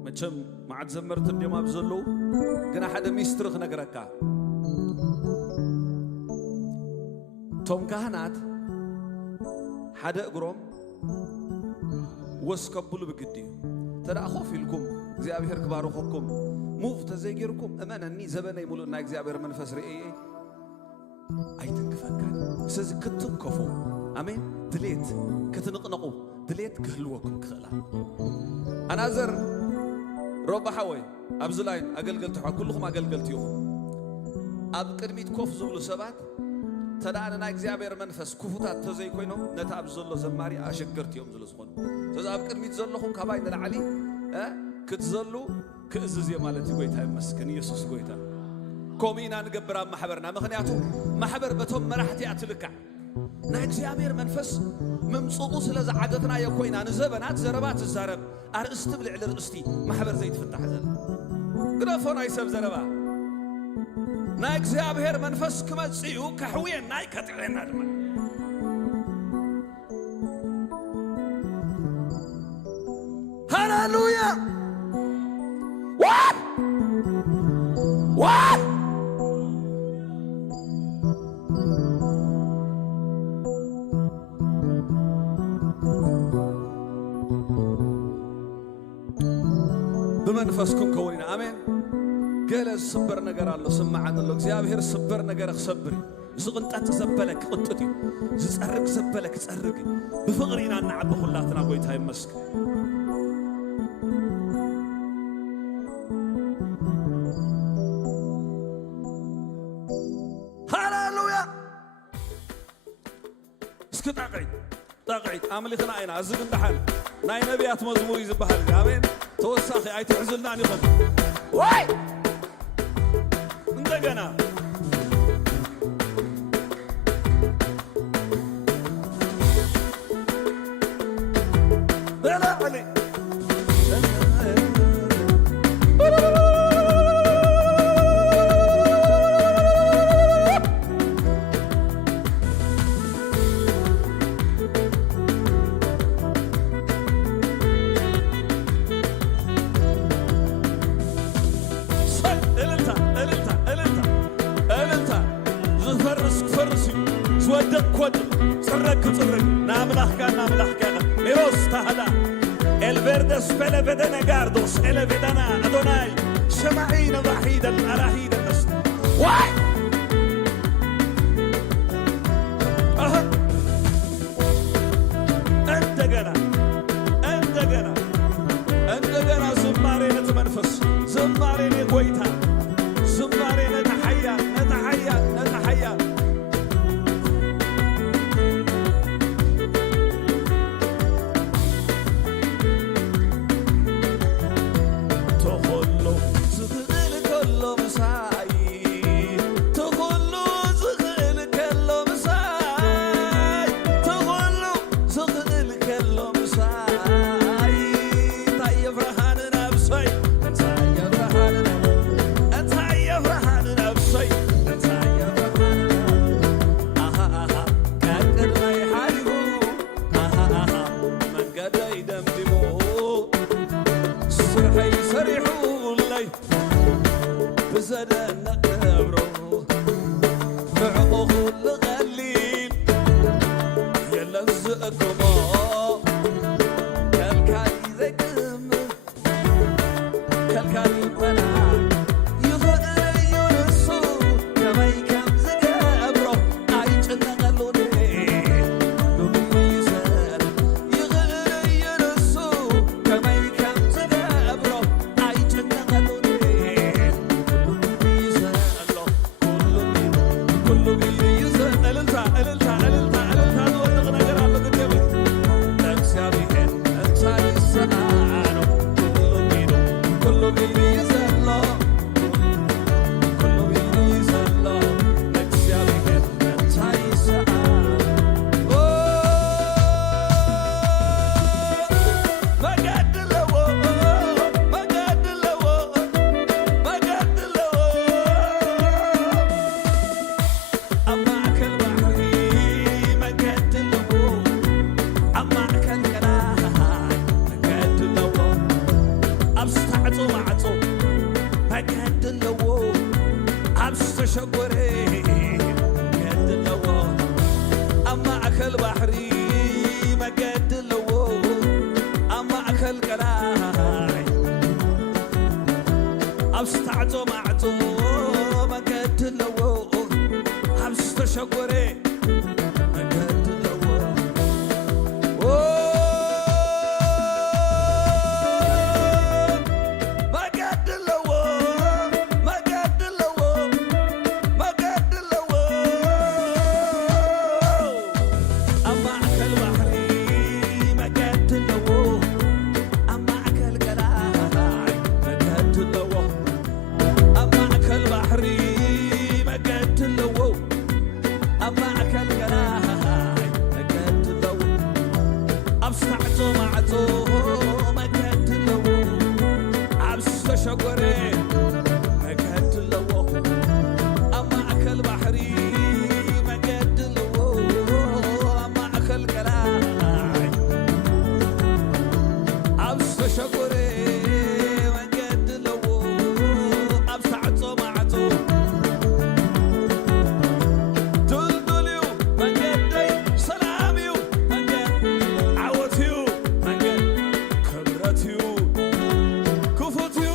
መቸም ማዕድ ዘመርት እንደማ ብዘለው ግን ሓደ ሚስጥር ክነግረካ ቶም ካህናት ሓደ እግሮም ወስከብሉ بግድዩ ተዳخوف ኢልኩም እግዚአብሔር ክባርኹኩም ሙፍ ተዘይገርኩም እመነኒ ዘበነይ ሙሉና እግዚአብሔር መንፈስ ርእይ አይተንከፈካል ስለዚ ክትንከፉ አሜን ድሌት ክትንቅነቁ ድሌት ክህልወኩም ክኽላ አናዘር ረባሐወይ አብዝላይ አገልገልቱ ኩልኩም አገልገልቱ ይኹ አብ ቅድሚት ኮፍ ዝብሉ ሰባት ተዳአና እግዚአብሔር መንፈስ ኩፉታት ተዘይ ኮይኖም ነታ አብ ዘሎ ዘማሪ አሸገርትዮም ዝሉ ዝኾኑ ስለዚ አብ ቅድሚት ዘለኹም ካባይ ንላዕሊ ክትዘሉ ክእዝዝ ማለት ጎይታ ይመስገን ኢየሱስ ጎይታ ኮሚና ንገብራ ማሕበርና ምክንያቱ ማሕበር በቶም መራሕቲ አትልካ ናይ እግዚአብሔር መንፈስ መምጽኡ ስለዚ ዓደትና የኮይና ንዘበናት ዘረባት ዘረብ አርእስቲ ብልዕል ርእስቲ ማሕበር ዘይትፍታሕ ዘለ ግረፎን አይሰብ ዘረባ ናይ እግዚአብሔር መንፈስ ክመጽኡ ከሕውየና ይከጥዕና ድማ ሃሌሉያ بمنفسكم كوننا آمين قال سبر نجار الله سمعنا الله እግዚአብሔር سبر نجار خسبري زغنطات زبلك قطتي زصرق زبلك صرق بفقرينا نعب خلاتنا قويت هاي مسك هاليلويا اسك طاقعي املخنا عينا ازق اندحال ناي نبيات مزمور يزبحال امين توساخي اي تحزلنا نيخم واي እንደገና بلا علي زودك كود صرك ناملاح كان ميروس تهدا الفيردس بلا بدنا جاردوس إلا بدنا أدوناي شمعين وحيدا الأراهيد النست واي أنت جنا زمارين تمنفس زمارين قويتا زمارين نتحيا كفوتيو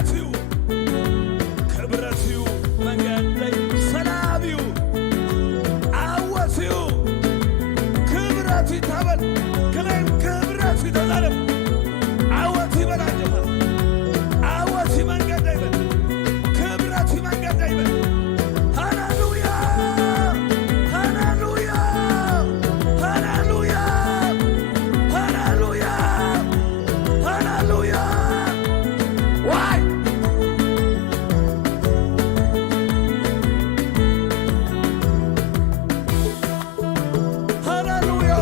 ክብረት እዩ ክብረት እዩ መንገደይ ሰላም እዩ ዓወት እዩ ክብረት እዩ ተበል ክለይም ክብረት እዩ ተዛረብ ዓወት ይበል አንጀታ ዓወት እዩ መንገደይ በል ክብረት እዩ መንገደይ በል ሃሌሉያ ሃሌሉያ ሃሌሉያ ሃሌሉያ ሃሌሉያ ዋይ ሃሌሉያ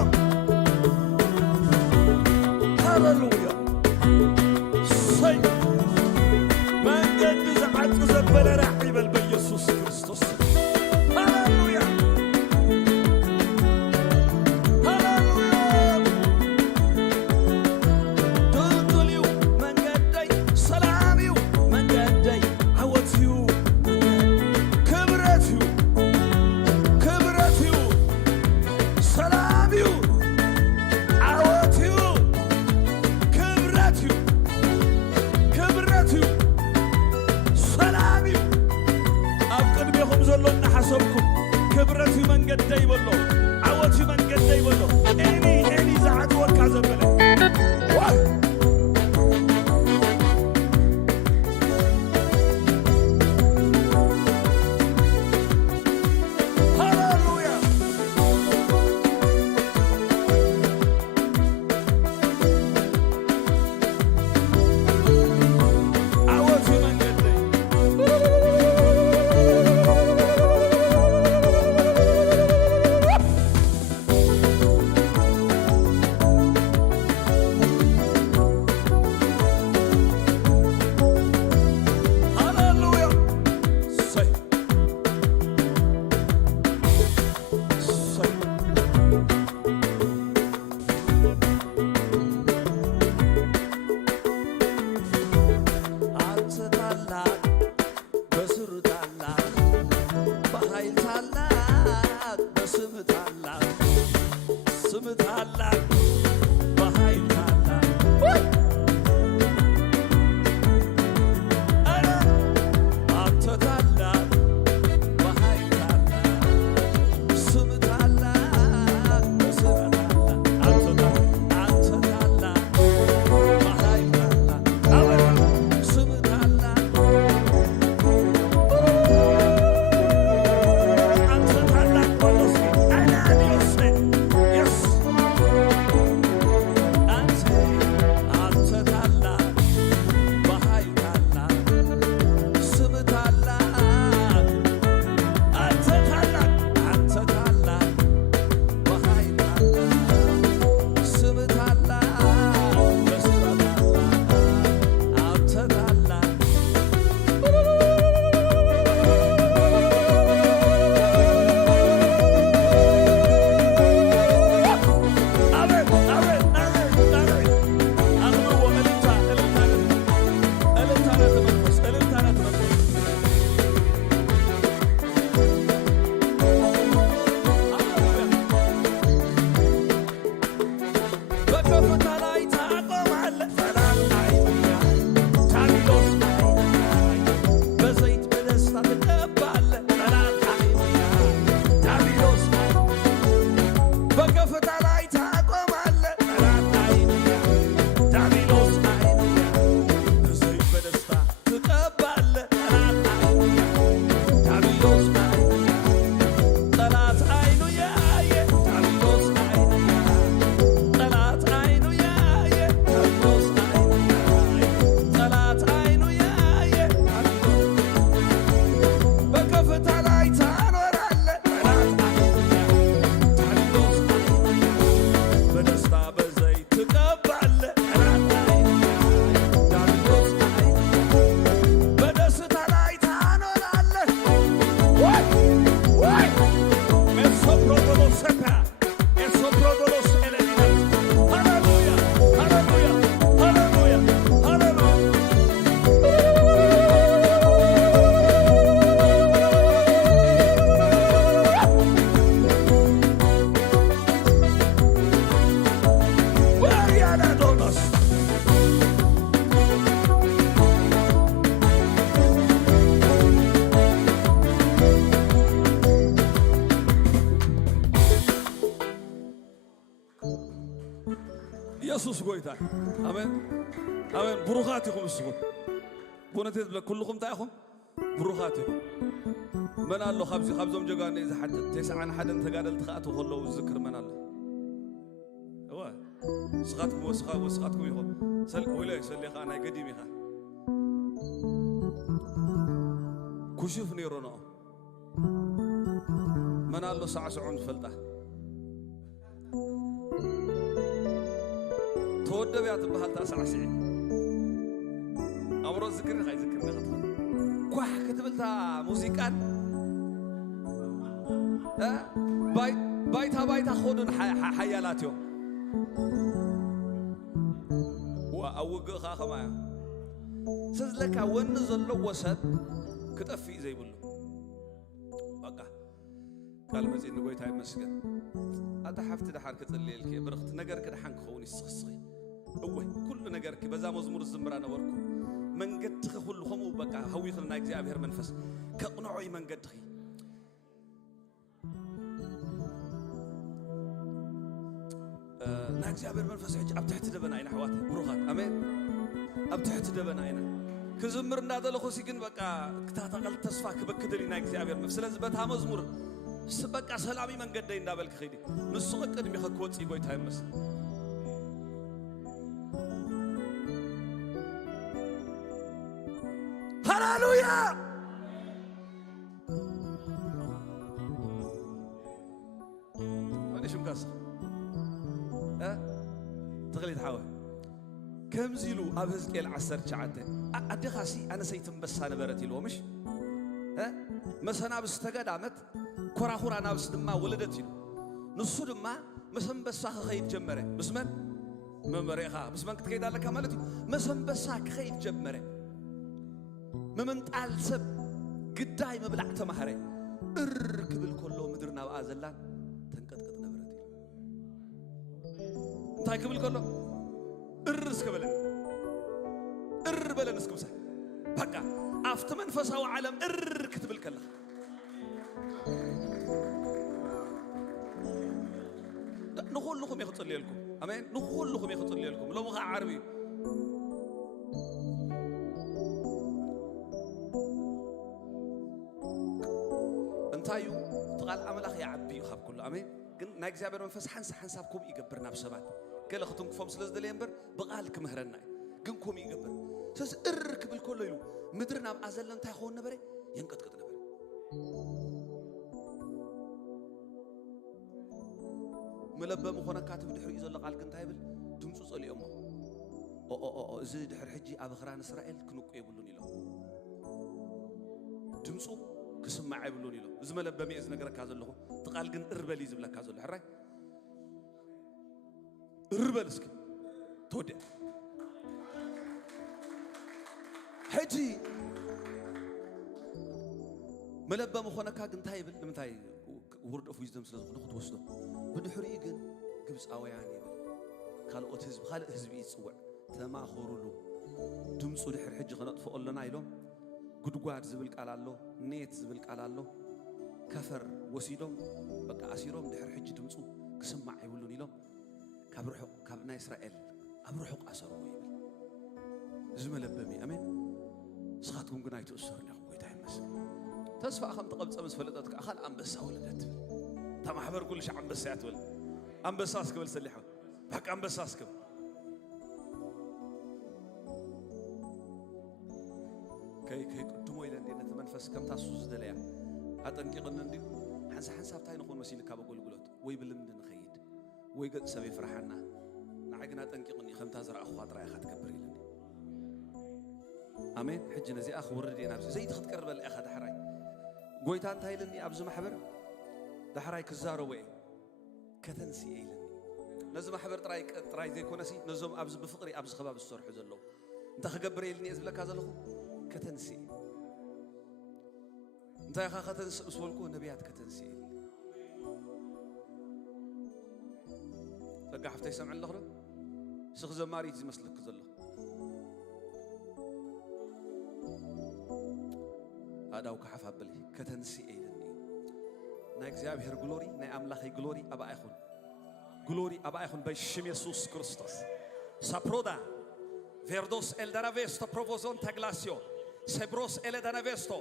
ሃሌሉያ ሰይ መንገድ ዝዓጽ ዘበለ ራዕ ይበል በኢየሱስ ክርስቶስ ሃሌሉያ ሃሌሉያ ድልድል እዩ መንገደይ ሰላም እዩ መንገደይ ዓወት እዩ ክብረት እዩ ክብረት እዩ ሰላም እዩ ዓወት እዩ ክብረት እዩ ኢየሱስ ጎይታ አሜን አሜን ብሩኻትኩም እስኹም ብኡነተት ኩልኹም ታይኹም ብሩኻትኩም መን ኣሎ ካብዞም ጀጋነ ዝሓትት 91 ተጋደልቲ ከኣትዉ ከለዉ ዝዝክር መን ኣሎ እዋ ስኻትኩም ኢኹም ወይለይ ሰሊኻ ናይ ገዲም ኢኻ ኩሽፍ ነይሩ ነኦ መን ኣሎ ሳዕስዑን ዝፈልጣ ተወደብያ ትበሃል ታሳዕስዒ ኣምሮ ዝክርኒ ኸ ይዝክርኒ ኸትኸል ኳሕ ክትብልታ ሙዚቃን ባይታ ክኾዱን ሓያላት እዮም ኣብ ውግእኻ ኸማያ ስለዝለካ ወኒ ዘለዎ ሰብ ክጠፊእ ዘይብሉ በቃ ቃል መፂእ ንጎይታ ይመስገን ኣታ ሓፍቲ ድሓር ክጽልየልኪ ብርኽቲ ነገር ክድሓን ክኸውን ይስኽስኺ እወይ ኩሉ ነገርኪ በዛ መዝሙር ዝዝምራ ነበርኩ መንገድኺ ኩሉ ከምኡ በቃ ሃዊኽን ናይ እግዚኣብሔር መንፈስ ከቕንዖይ መንገድኺ ናይ እግዚኣብሔር መንፈስ ሕጂ ኣብ ትሕቲ ደበና ኢና ኣሕዋተይ ብሩኻት ኣሜን ኣብ ትሕቲ ደበና ኢና ክዝምር እንዳደለኹሲ ግን በቃ ክታተቐል ተስፋ ክበክድል ናይ እግዚኣብሔር መንፈስ ስለዚ በታ መዝሙር በቃ ሰላሚ መንገደይ እንዳበልክ ኸይዲ ንሱ ቅድሚኸ ክወፅእ ጎይታ ይመስል ሃሌሉያ ማለሽም ካስ ተኽሊት ሓወ ከምዚሉ ኣብ ሕዝቅኤል 19 ኣዴኻሲ ኣነ ሰይትንበሳ ነበረት ኢልዎ ምሽ መሰናብስ ተገዳመት ኮራኹራ ናብስ ድማ ወለደት ኢሉ ንሱ ድማ መሰንበሳ ክኸይድ ጀመረ ምስመን መመሪኻ ምስመን ክትከይድ ኣለካ ማለት እዩ መሰንበሳ ክኸይድ ጀመረ ምምንጣል ሰብ ግዳይ መብላዕ ተማህረ ክብል ከሎ ምድር ናብኣ ዘላን ተንቀጥቅጥ ነበረት ኢሉ እንታይ ክብል ከሎ እስከበለን በለን እስክምሳ በቃ ኣፍቲ መንፈሳዊ ዓለም ክትብል ከለኻ ንኹልኹም የኽጽልየልኩም ኣሜን ንኹልኹም የኽጽልየልኩም ሎሚ ኸ ዓርቢ እዩ እንታይ እዩ ትቓል ኣምላኽ ይዓቢ እዩ ካብ ኩሉ ኣሜን ግን ናይ እግዚኣብሔር መንፈስ ሓንሳብ ከምኡ ይገብር ናብ ሰባት ገለ ክትንክፎም ስለ ዝደለየ እምበር ብቓል ክምህረና እዩ ግን ከምኡ ይገብር ስለዚ ክብል ከሎ ኢሉ ምድሪ ናብኣ ዘሎ እንታይ ክኸውን ነበረ የንቀጥቅጥ ነበር መለበ ምኾነካ እቲ ብድሕሪኡ ዘሎ ቃል እንታይ ይብል ድምፁ ጸሊኦሞ እዚ ድሕሪ ሕጂ ኣብ ኽራን እስራኤል ክንቁ የብሉን ኢሎም ድምፁ ክስማዕ የብሉን ኢሎም እዚ መለበሚ እየ ዝነገረካ ዘለኹ እቲ ቃል ግን በል እዩ ዝብለካ ዘሎ ሕራይ በል እስኪ ተወድእ ሕጂ መለበ ምኾነካ ግን እንታይ ይብል ንምንታይ word of wisdom ስለ ዝኾነ ክትወስዶ ብድሕሪኡ ግን ግብፃውያን ይብል ካልኦት ህዝቢ ይፅውዕ ተማኽሩሉ ድምፁ ድሕሪ ሕጂ ክነጥፍኦ ኣለና ኢሎም ጉድጓድ ዝብል ቃል ኣሎ ኔት ዝብል ቃል ኣሎ ከፈር ወሲዶም በቃ ኣሲሮም ድሕሪ ሕጂ ድምፁ ክስማዕ ይብሉን ኢሎም ካብ ናይ እስራኤል ኣብ ርሑቕ ኣሰርዎ ይብል እዚ መለበሚ ኣሜን ንስኻትኩም ግን ኣይትእሰሩን ኢኹም ጎይታ ይመስል ተስፋ ከም ተቐብፀ ምስ ፈለጠትካ ኣኻል ኣንበሳ ወለደት እታ ማሕበር ኩሉ ሻዕ ኣንበሳ እያ ትብል ኣንበሳ እስክብል ሰሊሖ በቃ ኣንበሳ እስክብል ከይቅድሞ ኢለ እንዲ ነቲ መንፈስ ከምታ ሱ ዝደለያ ኣጠንቂቕኒ እንዲ ሓንሳብ እንታይ ንኾን መሲልካ በገልግሎት ወይ ብልምዲ ንኸይድ ወይ ገጽ ሰብ ይፍርሓና ንዓይ ግን ኣጠንቂቕኒ ከምታ ዝረኣኹዋ ጥራይኻ ትገብር ኢለኒ ኣሜን ሕጂ ነዚኣ ክውርድ እየ ናብዚ ዘይቲ ክትቀርበለ ኢኻ ዳሕራይ ጎይታ እንታይ ኢለኒ ኣብዚ ማሕበር ዳሕራይ ክዛረቦ እየ ከተንሲ እየ ኢለኒ ነዚ ማሕበር ጥራይ ዘይኮነሲ ነዞም ኣብዚ ብፍቕሪ ኣብዚ ከባቢ ዝሰርሑ ዘለዉ እንታይ ክገብር እየ ኢልኒ እየ ዝብለካ ዘለኹ ከተንሲ እየ እንታይ ኢኻ ከተንሲ ምስ በልኩ ነቢያት ከተንሲ እየ ፀጋ ሓፍተይ ሰምዕ ኣለኹ ዶ ስኽ ዘማሪት ዝመስልክ ዘሎ ኣዳው ክሓፍ ኣበል ከተንሲ እየ ኢለኒ ናይ እግዚኣብሔር ግሎሪ ናይ ኣምላኸይ ግሎሪ ኣብኣ ይኹን ግሎሪ ኣብኣ ይኹን በሽም የሱስ ክርስቶስ ሳፕሮዳ ቬርዶስ ኤልዳራቬስቶ ፕሮቮዞን ታግላሲዮ ሴብሮስ ኤለዳናቬስቶ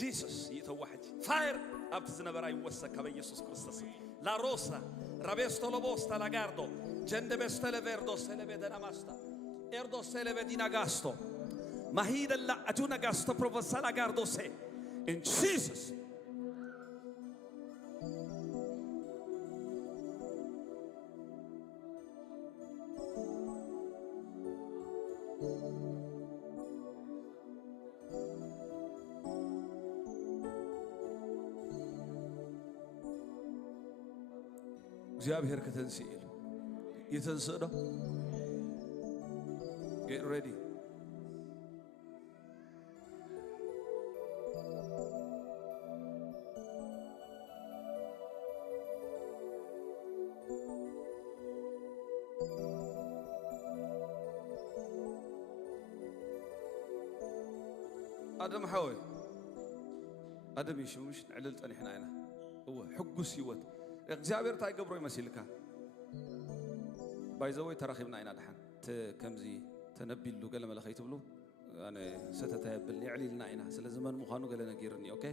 ጂሰስ ይተዋሐጅ ፋየር አብት ዝነበራ ይወሰካ በኢየሱስ ክርስቶስ ላሮሳ ራቤስቶ ሎቦስታ ላጋርዶ ጀንደቤስተ ለቬርዶስ ኤለቤደናማስታ ኤርዶስ ኤለቤዲናጋስቶ ማሂደላ አጁናጋስቶ ፕሮቮሳላ ጋርዶሴ in Jesus እግዚአብሔር ከተንስኤ የተንሰደ get ready آدم حوي آدم يشوش علل تنحنا هنا هو حقوس يوت እግዚአብሔር ታይገብሮ ይመስልካ ባይዘወይ ተራኺብና ኢና ደሓን ከምዚ ተነቢሉ ገለ መለኸይ ትብሉ ኣነ ሰተታ የብል ይዕሊልና ኢና ስለ ዘመን ምዃኑ ገለ ነጊርኒ ኦኬ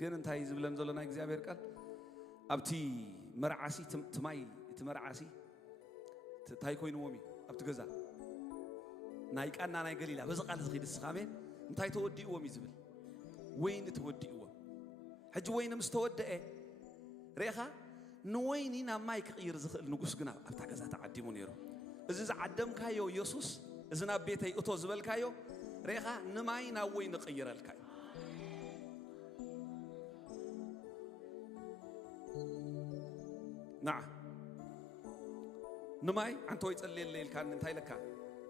ግን እንታይ ዝብለን ዘሎና እግዚአብሔር ቃል ኣብቲ መርዓሲ ትማይ እቲ መርዓሲ ታይ ኮይኑዎም እዩ ኣብቲ ገዛ ናይ ቃና ናይ ገሊላ በዚ ቃል ዝኺድ ስኻሜን እንታይ ተወዲእዎም እዩ ዝብል ወይኒ ተወዲእዎም ሕጂ ወይኒ ምስ ተወደአ ርኢኻ ንወይኒ ናብ ማይ ክቕይር ዝኽእል ንጉስ ግና ኣብታ ገዛ ተዓዲሙ ነይሩ እዚ ዝዓደምካዮ ኢየሱስ እዚ ናብ ቤተይ እቶ ዝበልካዮ ርኢኻ ንማይ ናብ ወይኒ ቅይረልካ نعم نماي أنت ويتصلي الليل كان انتهي لك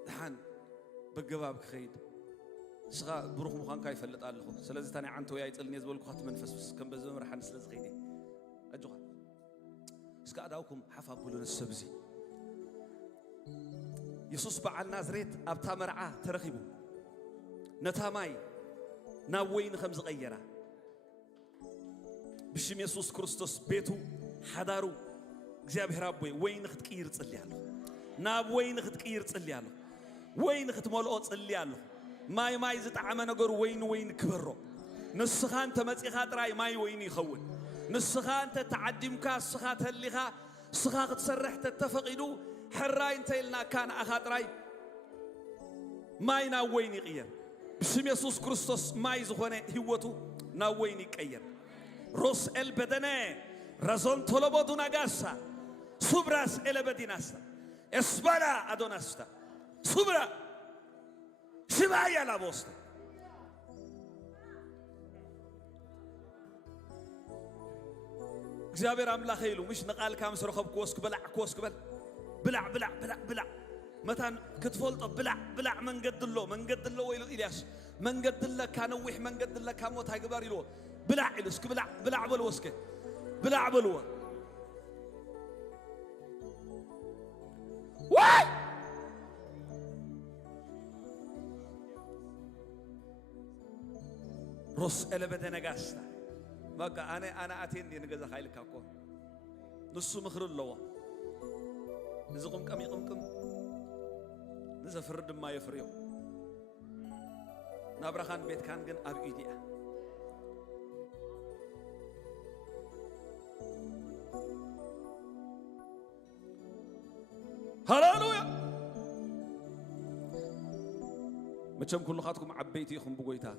دحان بجواب خيد سخا بروح مخان كيف اللي قال له سلازي تاني أنت ويا يتصلي نزول خات منفس كم بزمر حن سلاز خيدي أجوها سكا أداوكم حفا بولون السبزي يسوس بعد نازريت أبتا مرعاه ترخيبه نتاماي ناوين خمس غيرة بشم يسوس كريستوس بيتو حدارو እግዚአብሔር አቦይ ወይን ክትቀይር ጸልያለሁ ናብ ወይን ክትቀይር ጸልያለሁ ወይን ክትመልኦ ጸልያለሁ ማይ ዝጣዕመ ነገር ወይን ክበሮ ንስኻ አንተ መጽኻ ጥራይ ማይ ወይን ይኸውን ንስኻ አንተ ተዓዲምካ ስኻ ተሊኻ ስኻ ክትሰርሕ ተተፈቂዱ ሕራይ እንተይልና ካን አኻ ጥራይ ማይ ናብ ወይን ይቀየር ብስም ኢየሱስ ክርስቶስ ማይ ዝኾነ ህይወቱ ናብ ወይን ይቀየር ሮስ ኤልበደነ razon tolobodu nagasa subras elebedinasta esbala adonasta subra shibaya la bosta እግዚአብሔር አምላክ ይሉ ምሽ ነቃል ካምስረኸብ ኮስክ በል ብላ መታን ክትፈልጦ ብላ መንገድሎ ወይሉ ኢልያስ መንገድለ ካነውሕ መንገድለ ካሞት አይግባር ይሉ ብላ ኢልስክ ብላ በል ወስከ بلا عبلوه واي روس البدن غاستا بقى انا اتين دي نغزا خايل كاكو نسو مخر اللوا نزقم قم يقمقم نزفرد ما يفريو نابرخان بيت كان جن اب ايديا هالالويا مچم كل خاطكم عبيتيكم بغويتا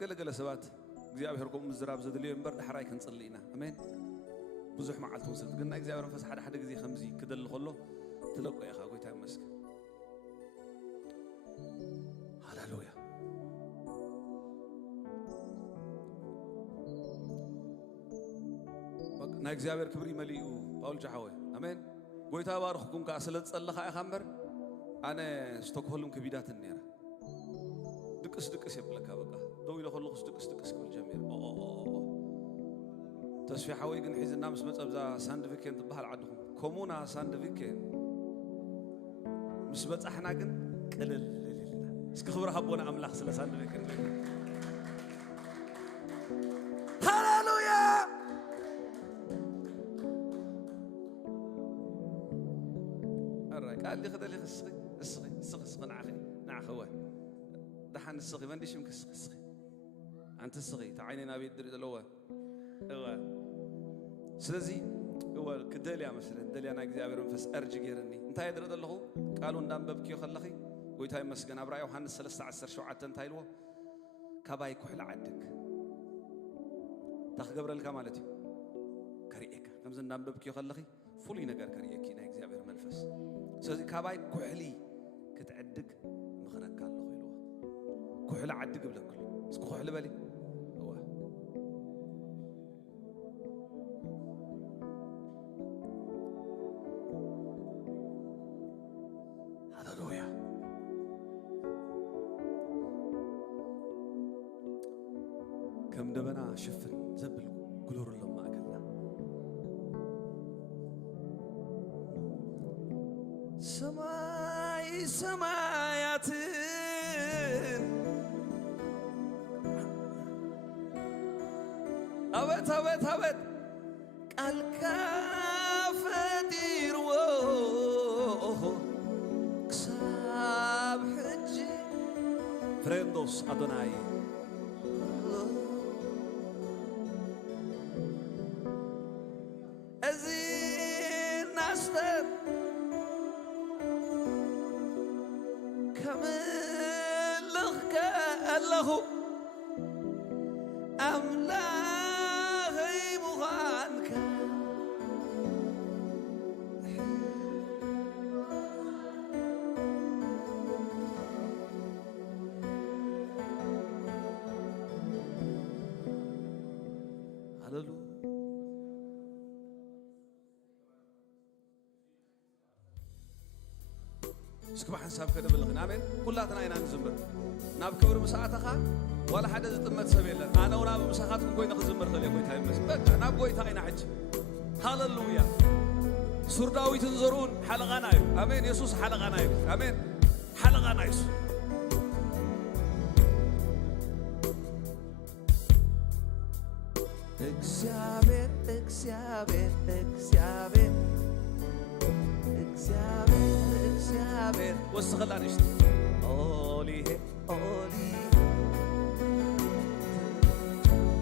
قال سبات እግዚአብሔርኩም ምዝራብ ዘድልዮ እምበር ዳሕራይ ክንጽልይና አሜን ብዙሕ መዓልቲ ወስድ ግን እግዚአብሔር መንፈስ ሓደ ግዜ ከምዚ ክደል ከሎ ትለቆ ኢኻ ጎይታ ይመስገን ሃሌሉያ ናይ እግዚአብሔር ክብሪ መሊኡ ጳውል ጃሐወ አሜን ጎይታ ባርኹኩም ካስለ ጸለኻ ኢኻ እምበር ኣነ ስቶክሆልም ከቢዳት ነራ ድቅስ የብለካ በቃ ደው ኢለ ከለኹስ ድቅስ ክብል ጀሚር ተስፊሕ ሓወይ ግን ሒዝና ምስ መጸብዛ ሳንድቪኬን ትበሃል ዓድኹም ኮሙና ሳንድቪኬን ምስ በጻሕና ግን ቅልል እስኪ ክብሪ ሃቦና ኣምላኽ ስለ ሳንድቪኬን ሃሌሉያ قال لي خذ لي اسخي خوا دحن الصغي ما نديش مكسخ الصغي أنت الصغي تعيننا بيد دلوا سلزي هو كدليا مثلا دليا أنا إجابة رنفس أرجع جيرني أنت يدرد الله قالوا ندم ببكي خلخي ويتاي مسكن أبراي وحن السلسة عسر شو عتن تايلوا كباي كحل عدك تخجبر الكمالتي كريئك كم زن ندم ببكي خلخي فولي نجار كريئك هنا إجابة منفس سلزي كباي كحلي كتعدك مخنك الله خيلوا كحل عدك بلا كل بس كحل بالي كم دبنا شفن زبل قلور لما أكلنا سماي سمايات أبد أبد أبد الكافدير كساب حجي فريندوس أدوناي أزين ناستر كمل لك الله أملاغي مغانك هللو اسكب حساب كده بالغنا آمين كلاتنا أين نزمر ناب كبر مساعتها ولا حدا زتمت سبيلا أنا وناب مساعتكم كوي نخزمر خليه كوي تايم بس بقى ناب كوي تاينا حج هاللويا سرداوي تنظرون حلقة نايم آمين يسوع حلقة نايم آمين حلقة نايس اكسابر اكسابر اكسابر اكسابر واستغلاني اشت اولي اولي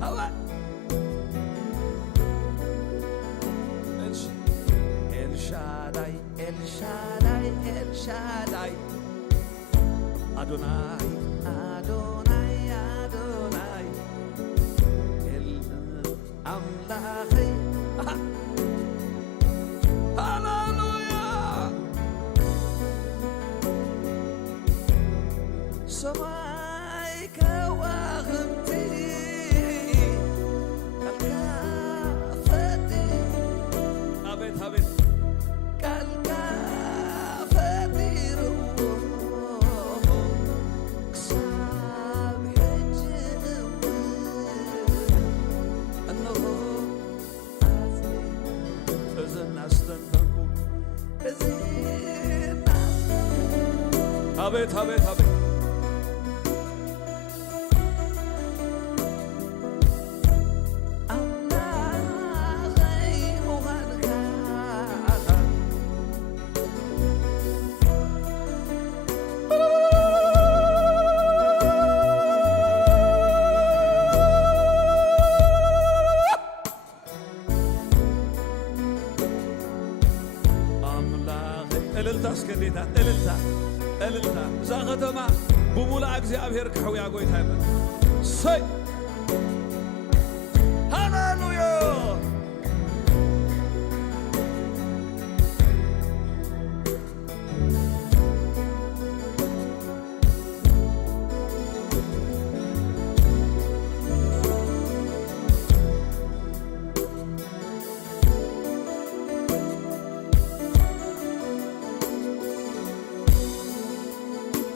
هوا الشاداي الشاداي الشاداي ادوناي ادوناي ادوناي الاملاخي سمايك واغمتي الكافتي أبيت أبيت كالكافتي روح كساب حجم أنه إذن أستنتكم إذن أبيت أبيت أبيت أسكنديتا إللتا إللتا زاغتما بمولا أجزي أبهر كحويا قوي تايم سي هاللويا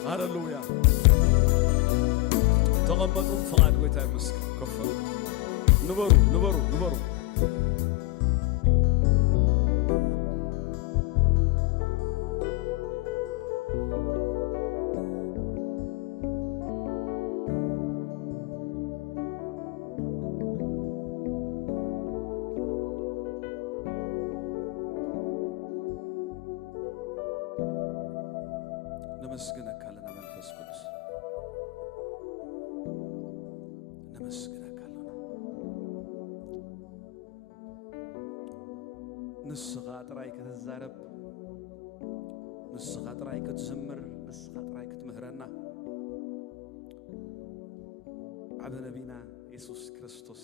هاللويا تغمضوا فقط قويتها مسك كفر نبرو نمسكنك على نملك መንፈስ ቅዱስ ነመስግነካ ኣለና ንስኻ ጥራይ ክትዛረብ ንስኻ ጥራይ ክትዝምር ንስኻ ጥራይ ክትምህረና ዓብ ነቢና ኢየሱስ ክርስቶስ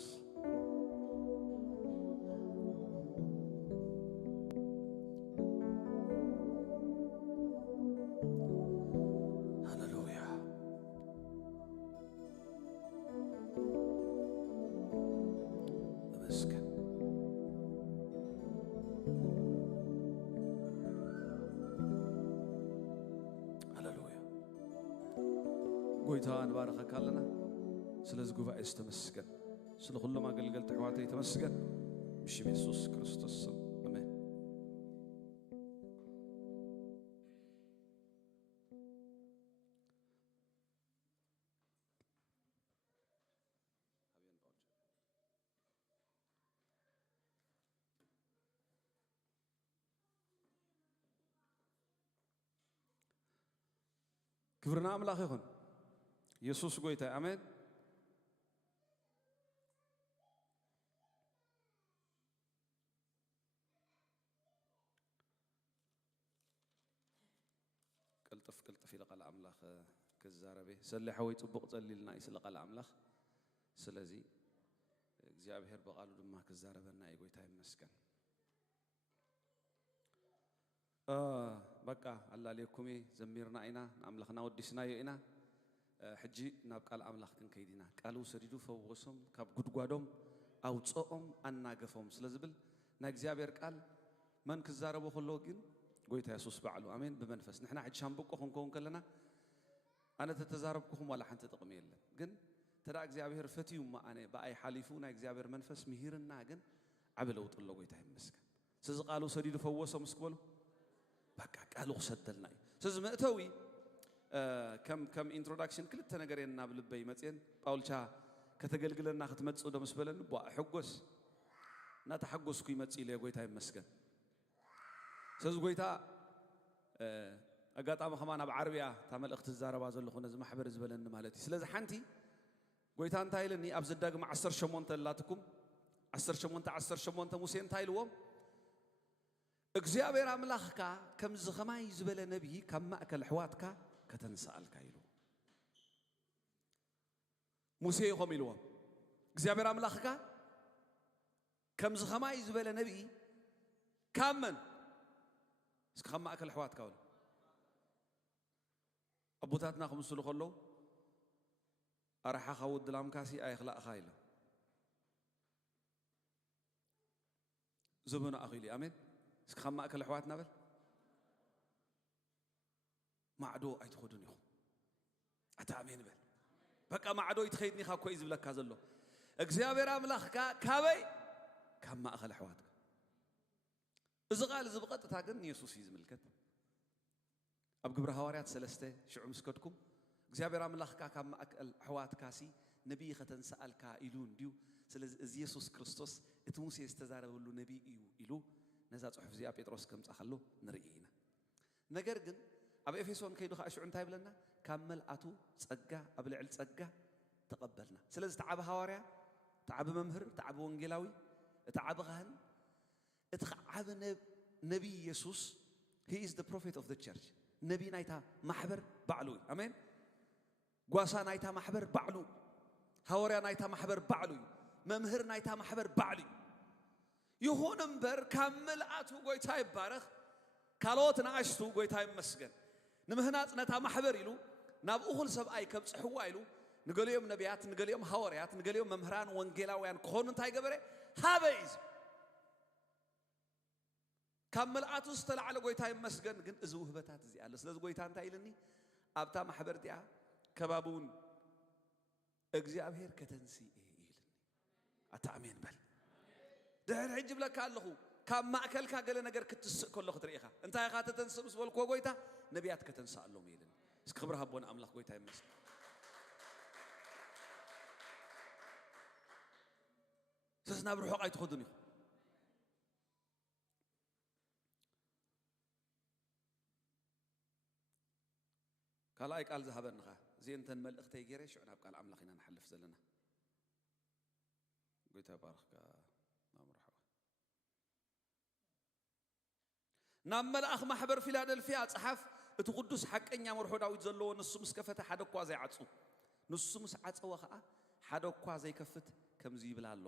ጎይታ ንባረኸካ ኣለና ስለዚ ጉባኤ ዝተመስገን ስለ ኩሎም ኣገልገልቲ ኣሕዋተይ ተመስገን ብሽም ኢየሱስ ክርስቶስ ስም ኣሜን ክብርና ኣምላኽ ይኹን ኢየሱስ ጎይታ አሜን ቅልጥፍ ኢለ ቃል ኣምላኽ ክዛረበ ሰሊሐ ወይ ጽቡቕ ጸሊልና ስለ ቃል ኣምላኽ ስለዚ እግዚአብሔር በቃሉ ድማ ክዛረበና የጎይታ ይመስገን በቃ አላለየኩም ዘሚርና ኢና አምላኽና ወዲስናዮ ኢና ሕጂ ናብ ቃል ኣምላኽ ክንከይዲና ቃሉ ሰዲዱ ፈወሶም ካብ ጉድጓዶም ኣውፅኦም ኣናገፎም ስለዝብል ናይ እግዚአብሔር ቃል መን ክዛረቦ ከሎ ግን ጎይታ ኢየሱስ ባዕሉ አሜን ብመንፈስ ንሕና ሕጂ ሻምብቆ ክንከውን ከለና ኣነ ተተዛረብኩኹም ዋላ ሓንቲ ጥቕሚ የለን ግን ተዳ እግዚአብሔር ፈትዩማ ኣነ በኣይ ሓሊፉ ናይ እግዚአብሔር መንፈስ ምሂርና ግን ዓብ ለውጥ ኣሎ ጎይታ ይመስገን ስለዚ ቃሉ ሰዲዱ ፈወሶም እስክበሉ በቃ ቃሉ ክሰደልና እዩ ስለዚ መእተዊ كم introduction كل تناقرين نابل بي متين باولشا كتجلجلنا ختمت صودا مسبلن بوا حجوس ناتحجوس كي متسيل يا جويتا مسكن سوز جويتا أقطع مخمانا بعربية تعمل اختزار بعض اللي خنا زم حبر زبلن مالتي سلز حنتي جويتا انتايلني أبزد داق مع 10 شمونت لاتكم 10 شمونت موسين تايلوم እግዚአብሔር አምላኽካ ከም ዝኸማይ ዝበለ ነብይ ካብ ማእከል ሕዋትካ ከተንሳአል ካይሉ ሙሴ ይኾም ኢልዎም እግዚአብሔር አምላኽካ ከም ዝኸማይ ዝበለ ነብይ ካብ መን እስከ ካብ ማእከል ሕዋትካ ወል ኣቦታትና ከምስሉ ከለዉ ኣርሓኻ ውድ ላምካሲ ኣይኽላእኻ ኢሎም ዘበኑ ኣኺሉ ኣሜን እስከ ካብ ማእከል ኣሕዋትና በል ማዕዶ ኣይትኸዱን ኢኹም ኣታ ኣሜን በል በቃ ማዕዶ ይትኸይድኒ ኢኻ እኮ እዩ ዝብለካ ዘሎ እግዚኣብሔር ኣምላኽካ ካበይ ካብ ማእከል ኣሕዋትካ እዚ ቃል እዚ ብቐጥታ ግን ኢየሱስ እዩ ዝምልከት ኣብ ግብረ ሃዋርያት 3 ሽዑ ምስከድኩም እግዚኣብሔር ኣምላኽካ ካብ ማእከል ኣሕዋትካሲ ነቢይ ከተንሰኣልካ ኢሉ እንድዩ ስለዚ እዚ ኢየሱስ ክርስቶስ እቲ ሙሴ ዝተዛረበሉ ነቢይ እዩ ኢሉ ነዛ ጽሑፍ እዚኣ ጴጥሮስ ከምጻኸሎ ንርኢ ኢና ነገር ግን ኣብ ኤፌሶን ከይዱ ከዓ ሽዑ እንታይ ብለና ካብ መልኣቱ ጸጋ ኣብ ልዕሊ ጸጋ ተቐበልና ስለዚ ተዓብ ሃዋርያ ተዓብ መምህር ተዓብ ወንጌላዊ ተዓብ ካህን እቲ ዓብ ነቢይ ኢየሱስ he is the prophet of the church ነቢይ ናይታ ማሕበር ባዕሉ ኣሜን ጓሳ ናይታ ማሕበር ባዕሉ ሃዋርያ ናይታ ማሕበር ባዕሉ መምህር ናይታ ማሕበር ባዕሉ ይሁን እምበር ካብ መልኣቱ ጎይታ ይባረኽ ካልኦት ንኣሽቱ ጎይታ ይመስገን ንምህናፅ ነታ ማሕበር ኢሉ ናብ እኹል ሰብኣይ ከብፅሕዋ ኢሉ ንገሊኦም ነቢያት ንገሊኦም ሃዋርያት ንገሊኦም መምህራን ወንጌላውያን ክኾኑ እንታይ ገበረ ሃበይ እዩ ካብ መልኣቱ ዝተላዕለ ጎይታ ይመስገን ግን እዚ ውህበታት እዚ ኣለ ስለዚ ጎይታ እንታይ ኢልኒ ኣብታ ማሕበር እዚኣ ከባቢ እውን እግዚአብሔር ከተንስእ ኢልኒ ኣታ ኣሜን በል دهر حجب لك الله كم ما أكل كاجل نجار كتسق كله خطريخا أنت يا خاطر تنسى بس والكوا قويتا نبيات كتنسى الله ميلن سكبرها بون أملاك قويتا يمس سسنا بروح قايد خدوني ካልኣይ ቃል ዝሃበንኻ እዚአንተን መልእኽተይ ገይረ ሽዑ ናብ ቃል ኣምላኽ ኢና ንሓልፍ ዘለና ጎይታ ባርኽካ ናምርሓዋ ናብ መልኣኽ ማሕበር ፊላደልፊያ ጽሓፍ እቲ ቅዱስ ሓቀኛ መርሖ ዳዊት ዘለዎ ንሱ ምስ ከፈተ ሓደ እኳ ዘይዓጹ ንሱ ምስ ዓፀወ ከዓ ሓደ እኳ ዘይከፍት ከምዚ ይብላ ኣሎ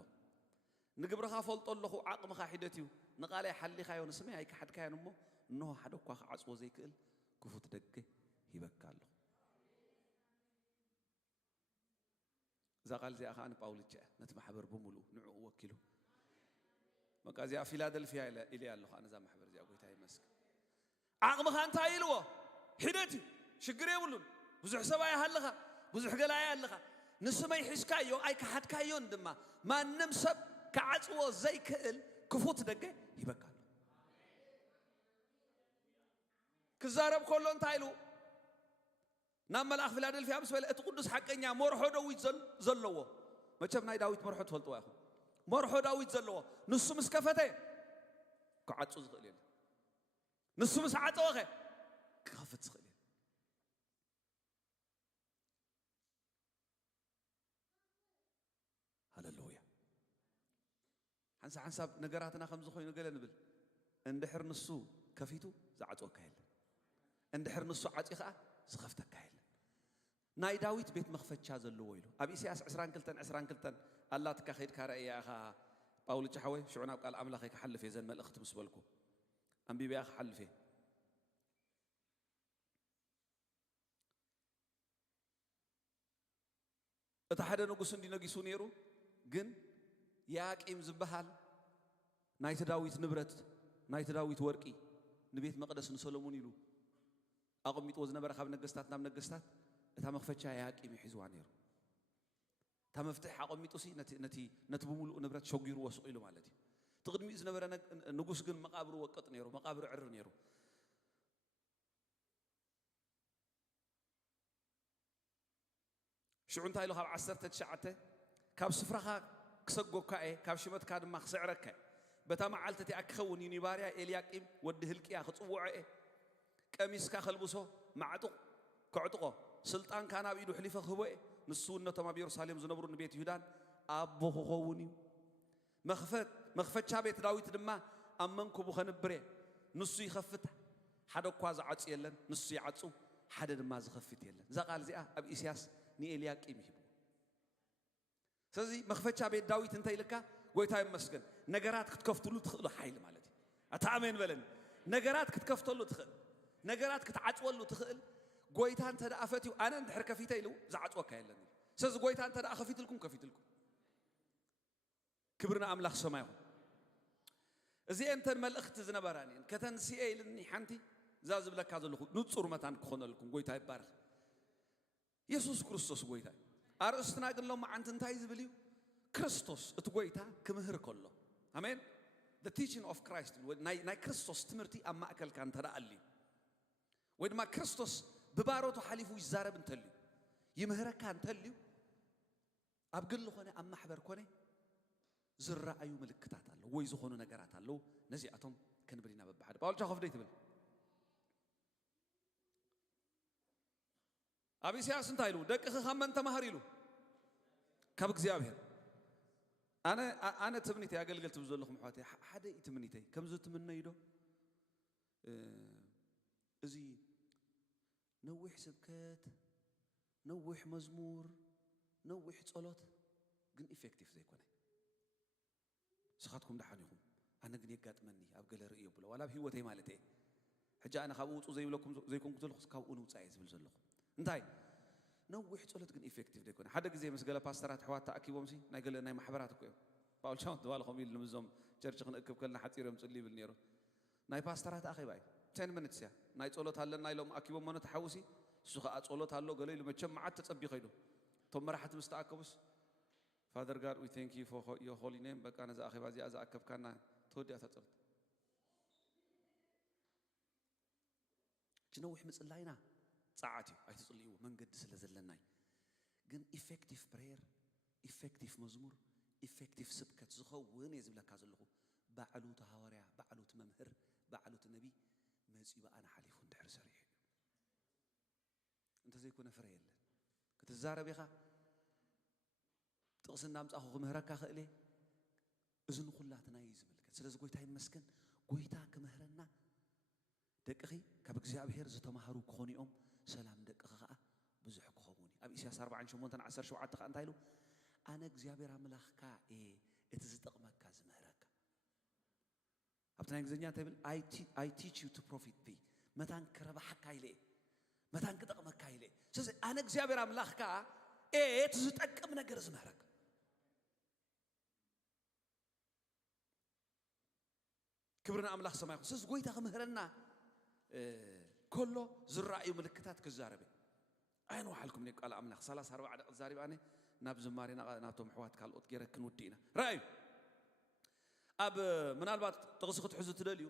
ንግብርኻ ፈልጦ ኣለኹ ዓቕምኻ ሒደት እዩ ንቓልይ ሓሊኻዮ ንስመይ ኣይከሓድካዮን እሞ እንሆ ሓደ እኳ ክዓጽዎ ዘይክእል ክፉት ደገ ሂበካ ኣሎ እዛ ቃል እዚኣ ከዓ ንጳውልች እያ ነቲ ማሕበር ብምሉእ ንዕኡ ወኪሉ በቃ እዚኣ ፊላደልፊያ ኢልያ ኣለኹ ኣነ እዛ ማሕበር እዚኣ ጎይታ ይመስገን ዓቕምኻ እንታይ ኢልዎ ሒደት እዩ ሽግር የብሉን ብዙሕ ሰብኣይ ኣለኻ ብዙሕ ገላኣይ ኣለኻ ንስመይ ሒዝካዮ ኣይከሓድካዮን ድማ ማንም ሰብ ክዓጽዎ ዘይክእል ክፉት ደገ ሂበካ ኣሎ ክዛረብ ከሎ እንታይ ኢሉ ናብ መልኣኽ ፊላደልፊያ ምስ በለ እቲ ቅዱስ ሓቀኛ መርሖ ዳዊት ዘለዎ መቸም ናይ ዳዊት መርሖ ትፈልጥዋ ኢኹም መርሖ ዳዊት ዘለዎ ንሱ ምስ ከፈተ ክዓጹ ዝኽእል የለ ንሱ ምስ ዓፀወ ኸ ክኸፍት ዝኽእል የለ ሃሌሉያ ሓንሳብ ነገራትና ከም ዝኾይኑ ገለ ንብል እንድሕር ንሱ ከፊቱ ዝዓጽወካ የለን እንድሕር ንሱ ዓጺ ከዓ ዝኸፍተካ የለን ናይ ዳዊት ቤት መኽፈቻ ዘለዎ ኢሉ ኣብ ኢሳያስ 22 ኣላትካ ኸይድካ ረእያ ኢኻ ጳውልጭ ሓወይ ሽዑ ናብ ቃል ኣምላኸይ ክሓልፍ እየ ዘን መልእኽቲ ምስ በልኩ ኣንቢብያ ክሓልፍ እየ እቲ ሓደ ንጉስ እንዲነጊሱ ነይሩ ግን ያቂም ዝበሃል ናይቲ ዳዊት ንብረት ናይቲ ዳዊት ወርቂ ንቤት መቕደስ ንሰሎሞን ኢሉ ኣቐሚጥዎ ዝነበረ ካብ ነገስታት ናብ ነገስታት እታ መኽፈቻ ያቂም ይሒዝዋ ነይሩ እታ መፍትሕ ኣቐሚጡሲ ነቲ ብምሉእ ንብረት ሸጊሩ ወስቑ ኢሉ ማለት እዩ ትቕድሚኡ ዝነበረ ንጉስ ግን መቃብሩ ወቀጥ ነይሩ መቃብሩ ዕር ነይሩ ሽዑ እንታይ ኢሉ ካብ 19 ካብ ስፍራኻ ክሰጎካ እየ ካብ ሽመትካ ድማ ክስዕረካ በታ መዓልቲ እቲኣ ክኸውን እዩ ኒባርያ ኤልያቂም ወዲ ህልቅያ ክፅውዖ እየ ቀሚስካ ከልብሶ ማዕጡቕ ክዕጥቆ ስልጣንካ ናብ ኢዱ ሕሊፈ ክህቦ እየ ንሱ ነቶም ኣብ ኢየሩሳሌም ዝነብሩ ንቤት ይሁዳን ኣቦ ክኸውን እዩ መኽፈቻ ቤት ዳዊት ድማ ኣብ መንኩቡ ከንብር እየ ንሱ ይኸፍት ሓደ እኳ ዝዓፁ የለን ንሱ ይዓፁ ሓደ ድማ ዝኸፍት የለን እዛ ቃል እዚኣ ኣብ ኢሳያስ ንኤልያቂም ይሂቡ ስለዚ መኽፈቻ ቤት ዳዊት እንታይ ኢልካ ጎይታ ይመስገን ነገራት ክትከፍትሉ ትኽእሉ ሓይሊ ማለት እዩ ኣታኣመን በለኒ ነገራት ክትከፍተሉ ትኽእል ነገራት ክትዓፅወሉ ትኽእል ጎይታ እንተ ደኣ ፈትዩ ኣነ እንድሕር ከፊተ ኢሉ ዝዓፅወካ የለን ስለዚ ጎይታ እንተ ደኣ ከፊትልኩም ክብርና ኣምላኽ ሰማይ ይኹን እዚአንተን መልእኽቲ ዝነበራን እየን ከተንስኤ ኢልኒ ሓንቲ እዛ ዝብለካ ዘለኹ ንፁር መታን ክኾነልኩም ጎይታ ይባርኽ ኢየሱስ ክርስቶስ ጎይታ ኣርእስትና ግን ሎም መዓንቲ እንታይ ዝብል እዩ ክርስቶስ እቲ ጎይታ ክምህር ከሎ ኣሜን the teaching of Christ ናይ ክርስቶስ ትምህርቲ ኣብ ማእከልካ እንተ ደኣ ኣልዩ ወይ ድማ ክርስቶስ ብባሮቱ ሓሊፉ ይዛረብ እንተልዩ ይምህረካ እንተልዩ ኣብ ግሊ ኮነ ኣብ ማሕበር ኮነ ዝረኣዩ ምልክታት ኣለዉ ወይ ዝኾኑ ነገራት ኣለዉ ነዚኣቶም ክንብል ኢና በብሓደ ጳውሎስ ከፍደይ ትብል ኣብ ኢሳያስ እንታይ ኢሉ ደቅኺ ካብ መን ተማሃር ኢሉ ካብ እግዚኣብሔር ኣነ ትምኒተይ ኣገልግል ትብል ዘለኹም ኣሕዋተይ ሓደ እዩ ትምኒተይ ከምዚ ትምነዩ ዶ እዚ ነዊሕ ስብከት ነዊሕ መዝሙር ነዊሕ ጸሎት ግን ኢፌክቲቭ ዘይኮነ ስኻትኩም ደሓን ኢኹም ኣነ ግን የጋጥመኒ ኣብ ገለ ርእዮ ብሎ ዋላ ኣብ ሂወተይ ማለት እየ ሕጂ ኣነ ካብኡ ውፁ ዘይብለኩም ዘይኮንኩ ዘለኹ ካብኡ ንውፃእ እየ ዝብል ዘለኹ እንታይ ነዊሕ ጸሎት ግን ኢፌክቲቭ ዘይኮነ ሓደ ግዜ ምስ ገለ ፓስተራት ኣሕዋት ተኣኪቦም ናይ ገለ ናይ ማሕበራት እኮ እዮም ጳውሎስ ተባልኹም ኢሉ ንምዞም ቸርች ክንእክብ ከለና ሓፂሮም ፅሊ ይብል ነይሩ ናይ ፓስተራት ኣኺባ እዩ 10 minutes እያ ናይ ጸሎት ኣለና ኢሎም ኣኪቦም መነ ተሓውሲ እሱ ከዓ ጸሎት ኣሎ ገለ ኢሉ መቸም መዓት ተጸቢኸ ኢሉ እቶም መራሕቲ ምስ ተኣከቡስ Father God, we thank you for your holy name. በቃ ነዛ ኣኺባ እዚኣ ዝኣከብካና ተወዲኣ ተጸሎት ጅነዊሕ ምጽላይና ጻዓት እዩ ኣይትጽልይዎ መንገዲ ስለ ዘለናይ ግን ኢፌክቲቭ ፕሬየር ኢፌክቲቭ መዝሙር ኢፌክቲቭ ስብከት ዝኸውን እየ ዝብለካ ዘለኹ ባዕሉ ተሃዋርያ ባዕሉ መምህር ባዕሉ ነቢ መጺኡ ኣነ ሓሊፉ እንድሕር ሰሪሑ ዘይኮነ ፍረ የለን ክትዛረብ ኢኻ ጥቕስና ምጻኹ ክምህረካ ክእለ እዚ ንኹላትና እዩ ዝምልከት ስለዚ ጎይታ ይመስገን ጎይታ ክምህረና ደቅኺ ካብ እግዚኣብሔር ዝተማሃሩ ክኾኑ ሰላም ደቅኺ ከዓ ብዙሕ ክኸውን ኣብ ኢሳያስ 48:17 ከዓ እንታይ ኢሉ ኣነ እግዚኣብሔር ኣምላኽካ እቲ ዝጠቕመካ ዝምህረካ ኣብቲ ናይ እንግሊዝኛ እንታይ ብል I teach you to profit thee መታን ክረባሓካ ኢለ መታን ክጠቕመካ ኢለ ስለዚ ኣነ እግዚኣብሔር ኣምላኽካ እቲ ዝጠቅም ነገር ዝምህረካ ክብርና ኣምላኽ ሰማይ ይኹን ስለዚ ጎይታ ክምህረና ከሎ ዝረኣዩ ምልክታት ክዛረበ ኣይንዋሓልኩም ኔ ቃል ኣምላኽ 34 ደቂቕ ዛሪብ ኣነ ናብ ዝማሬና ናብቶም ኣሕዋት ካልኦት ገይረ ክንውድእ ኢና ረኣዩ ኣብ ምናልባት ጥቕሲ ክትሕዙ ትደልዩ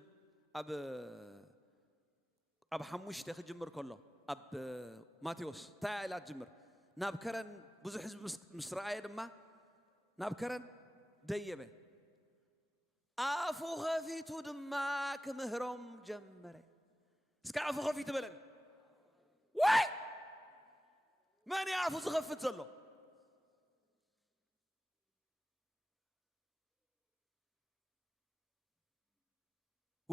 ኣብ 5 ክጅምር ከሎ ኣብ ማቴዎስ እንታይ ኢላ ትጅምር ናብ ከረን ብዙሕ ህዝቢ ምስ ረኣየ ድማ ናብ ከረን ደየበ ኣፉ ኸፊቱ ድማ ክምህሮም ጀመረ እስካ ኣፉ ኸፊቱ በለኒ ወይ መን ኣፉ ዝኸፍት ዘሎ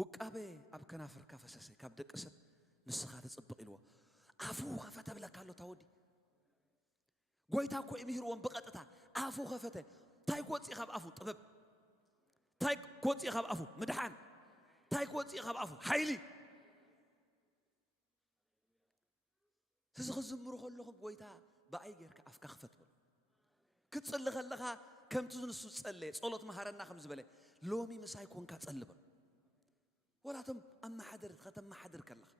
ውቃበ ኣብ ከናፍርካ ፈሰሰ ካብ ደቂ ሰብ ንስኻ ተፅብቕ ኢልዎ ኣፉ ኸፈተ ብለካ ኣሎ ታወዲ ጎይታ እኮ ይምህርዎም ብቐጥታ ኣፉ ኸፈተ እንታይ ክወፅእ ካብ ኣፉ ጥበብ እንታይ ክወፅእ ካብ ኣፉ ምድሓን እንታይ ክወፅእ ካብ ኣፉ ሓይሊ ስለዚ ክዝምሩ ከለኹም ጎይታ ብኣይ ጌርካ ኣፍካ ክፈት በሎ ክትፅሊ ከለኻ ከምቲ ንሱ ዝፀለየ ጸሎት መሃረና ከም ዝበለ ሎሚ ምሳይ ኮንካ ፀሊ በሎ ወላቶም ኣመሓደር ከተመሓደር ከለኻ